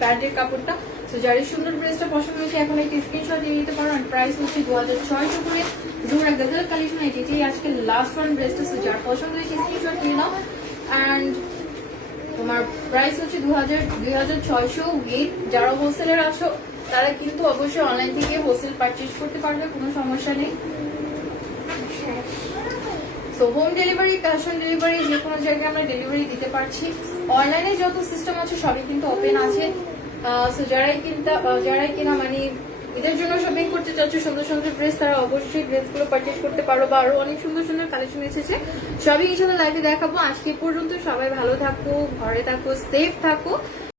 প্যান্টের কাপড়টা। তো যার এই সুন্দর ড্রেসটা পছন্দ হয়েছে এখন একটা স্ক্রিনশট নিয়ে নিতে পারো। প্রাইস হচ্ছে 2600 করে। জোড়া গজল কালেকশন, এটাই আজকে লাস্ট ওয়ান ড্রেসটা। তো যার পছন্দ হয়েছে স্ক্রিনশট নিয়ে নাও। অ্যান্ড তোমার প্রাইস হচ্ছে 2600 উইথ। যারা হোলসেলার আছো তারা কিন্তু অবশ্যই অনলাইন থেকে হোলসেল পারচেজ করতে পারবে, কোনো সমস্যা নেই। তো home delivery, cash on delivery, যে কোনো জায়গায় আমরা ডেলিভারি দিতে পারছি। অনলাইনে যত সিস্টেম আছে সবই কিন্তু ওপেন আছে। সো যারাই কিনা মানে ঈদের জন্য শপিং করতে চাচ্ছ সুন্দর সুন্দর ড্রেস, তারা অবশ্যই ড্রেসগুলো পারচেজ করতে পারো। বা আরো অনেক সুন্দর সুন্দর কালেকশন এসেছে, সবই ইনশাআল্লাহ লাইভে দেখাবো। আজকে পর্যন্ত সবাই ভালো থাকো, ঘরে থাকো, সেফ থাকো।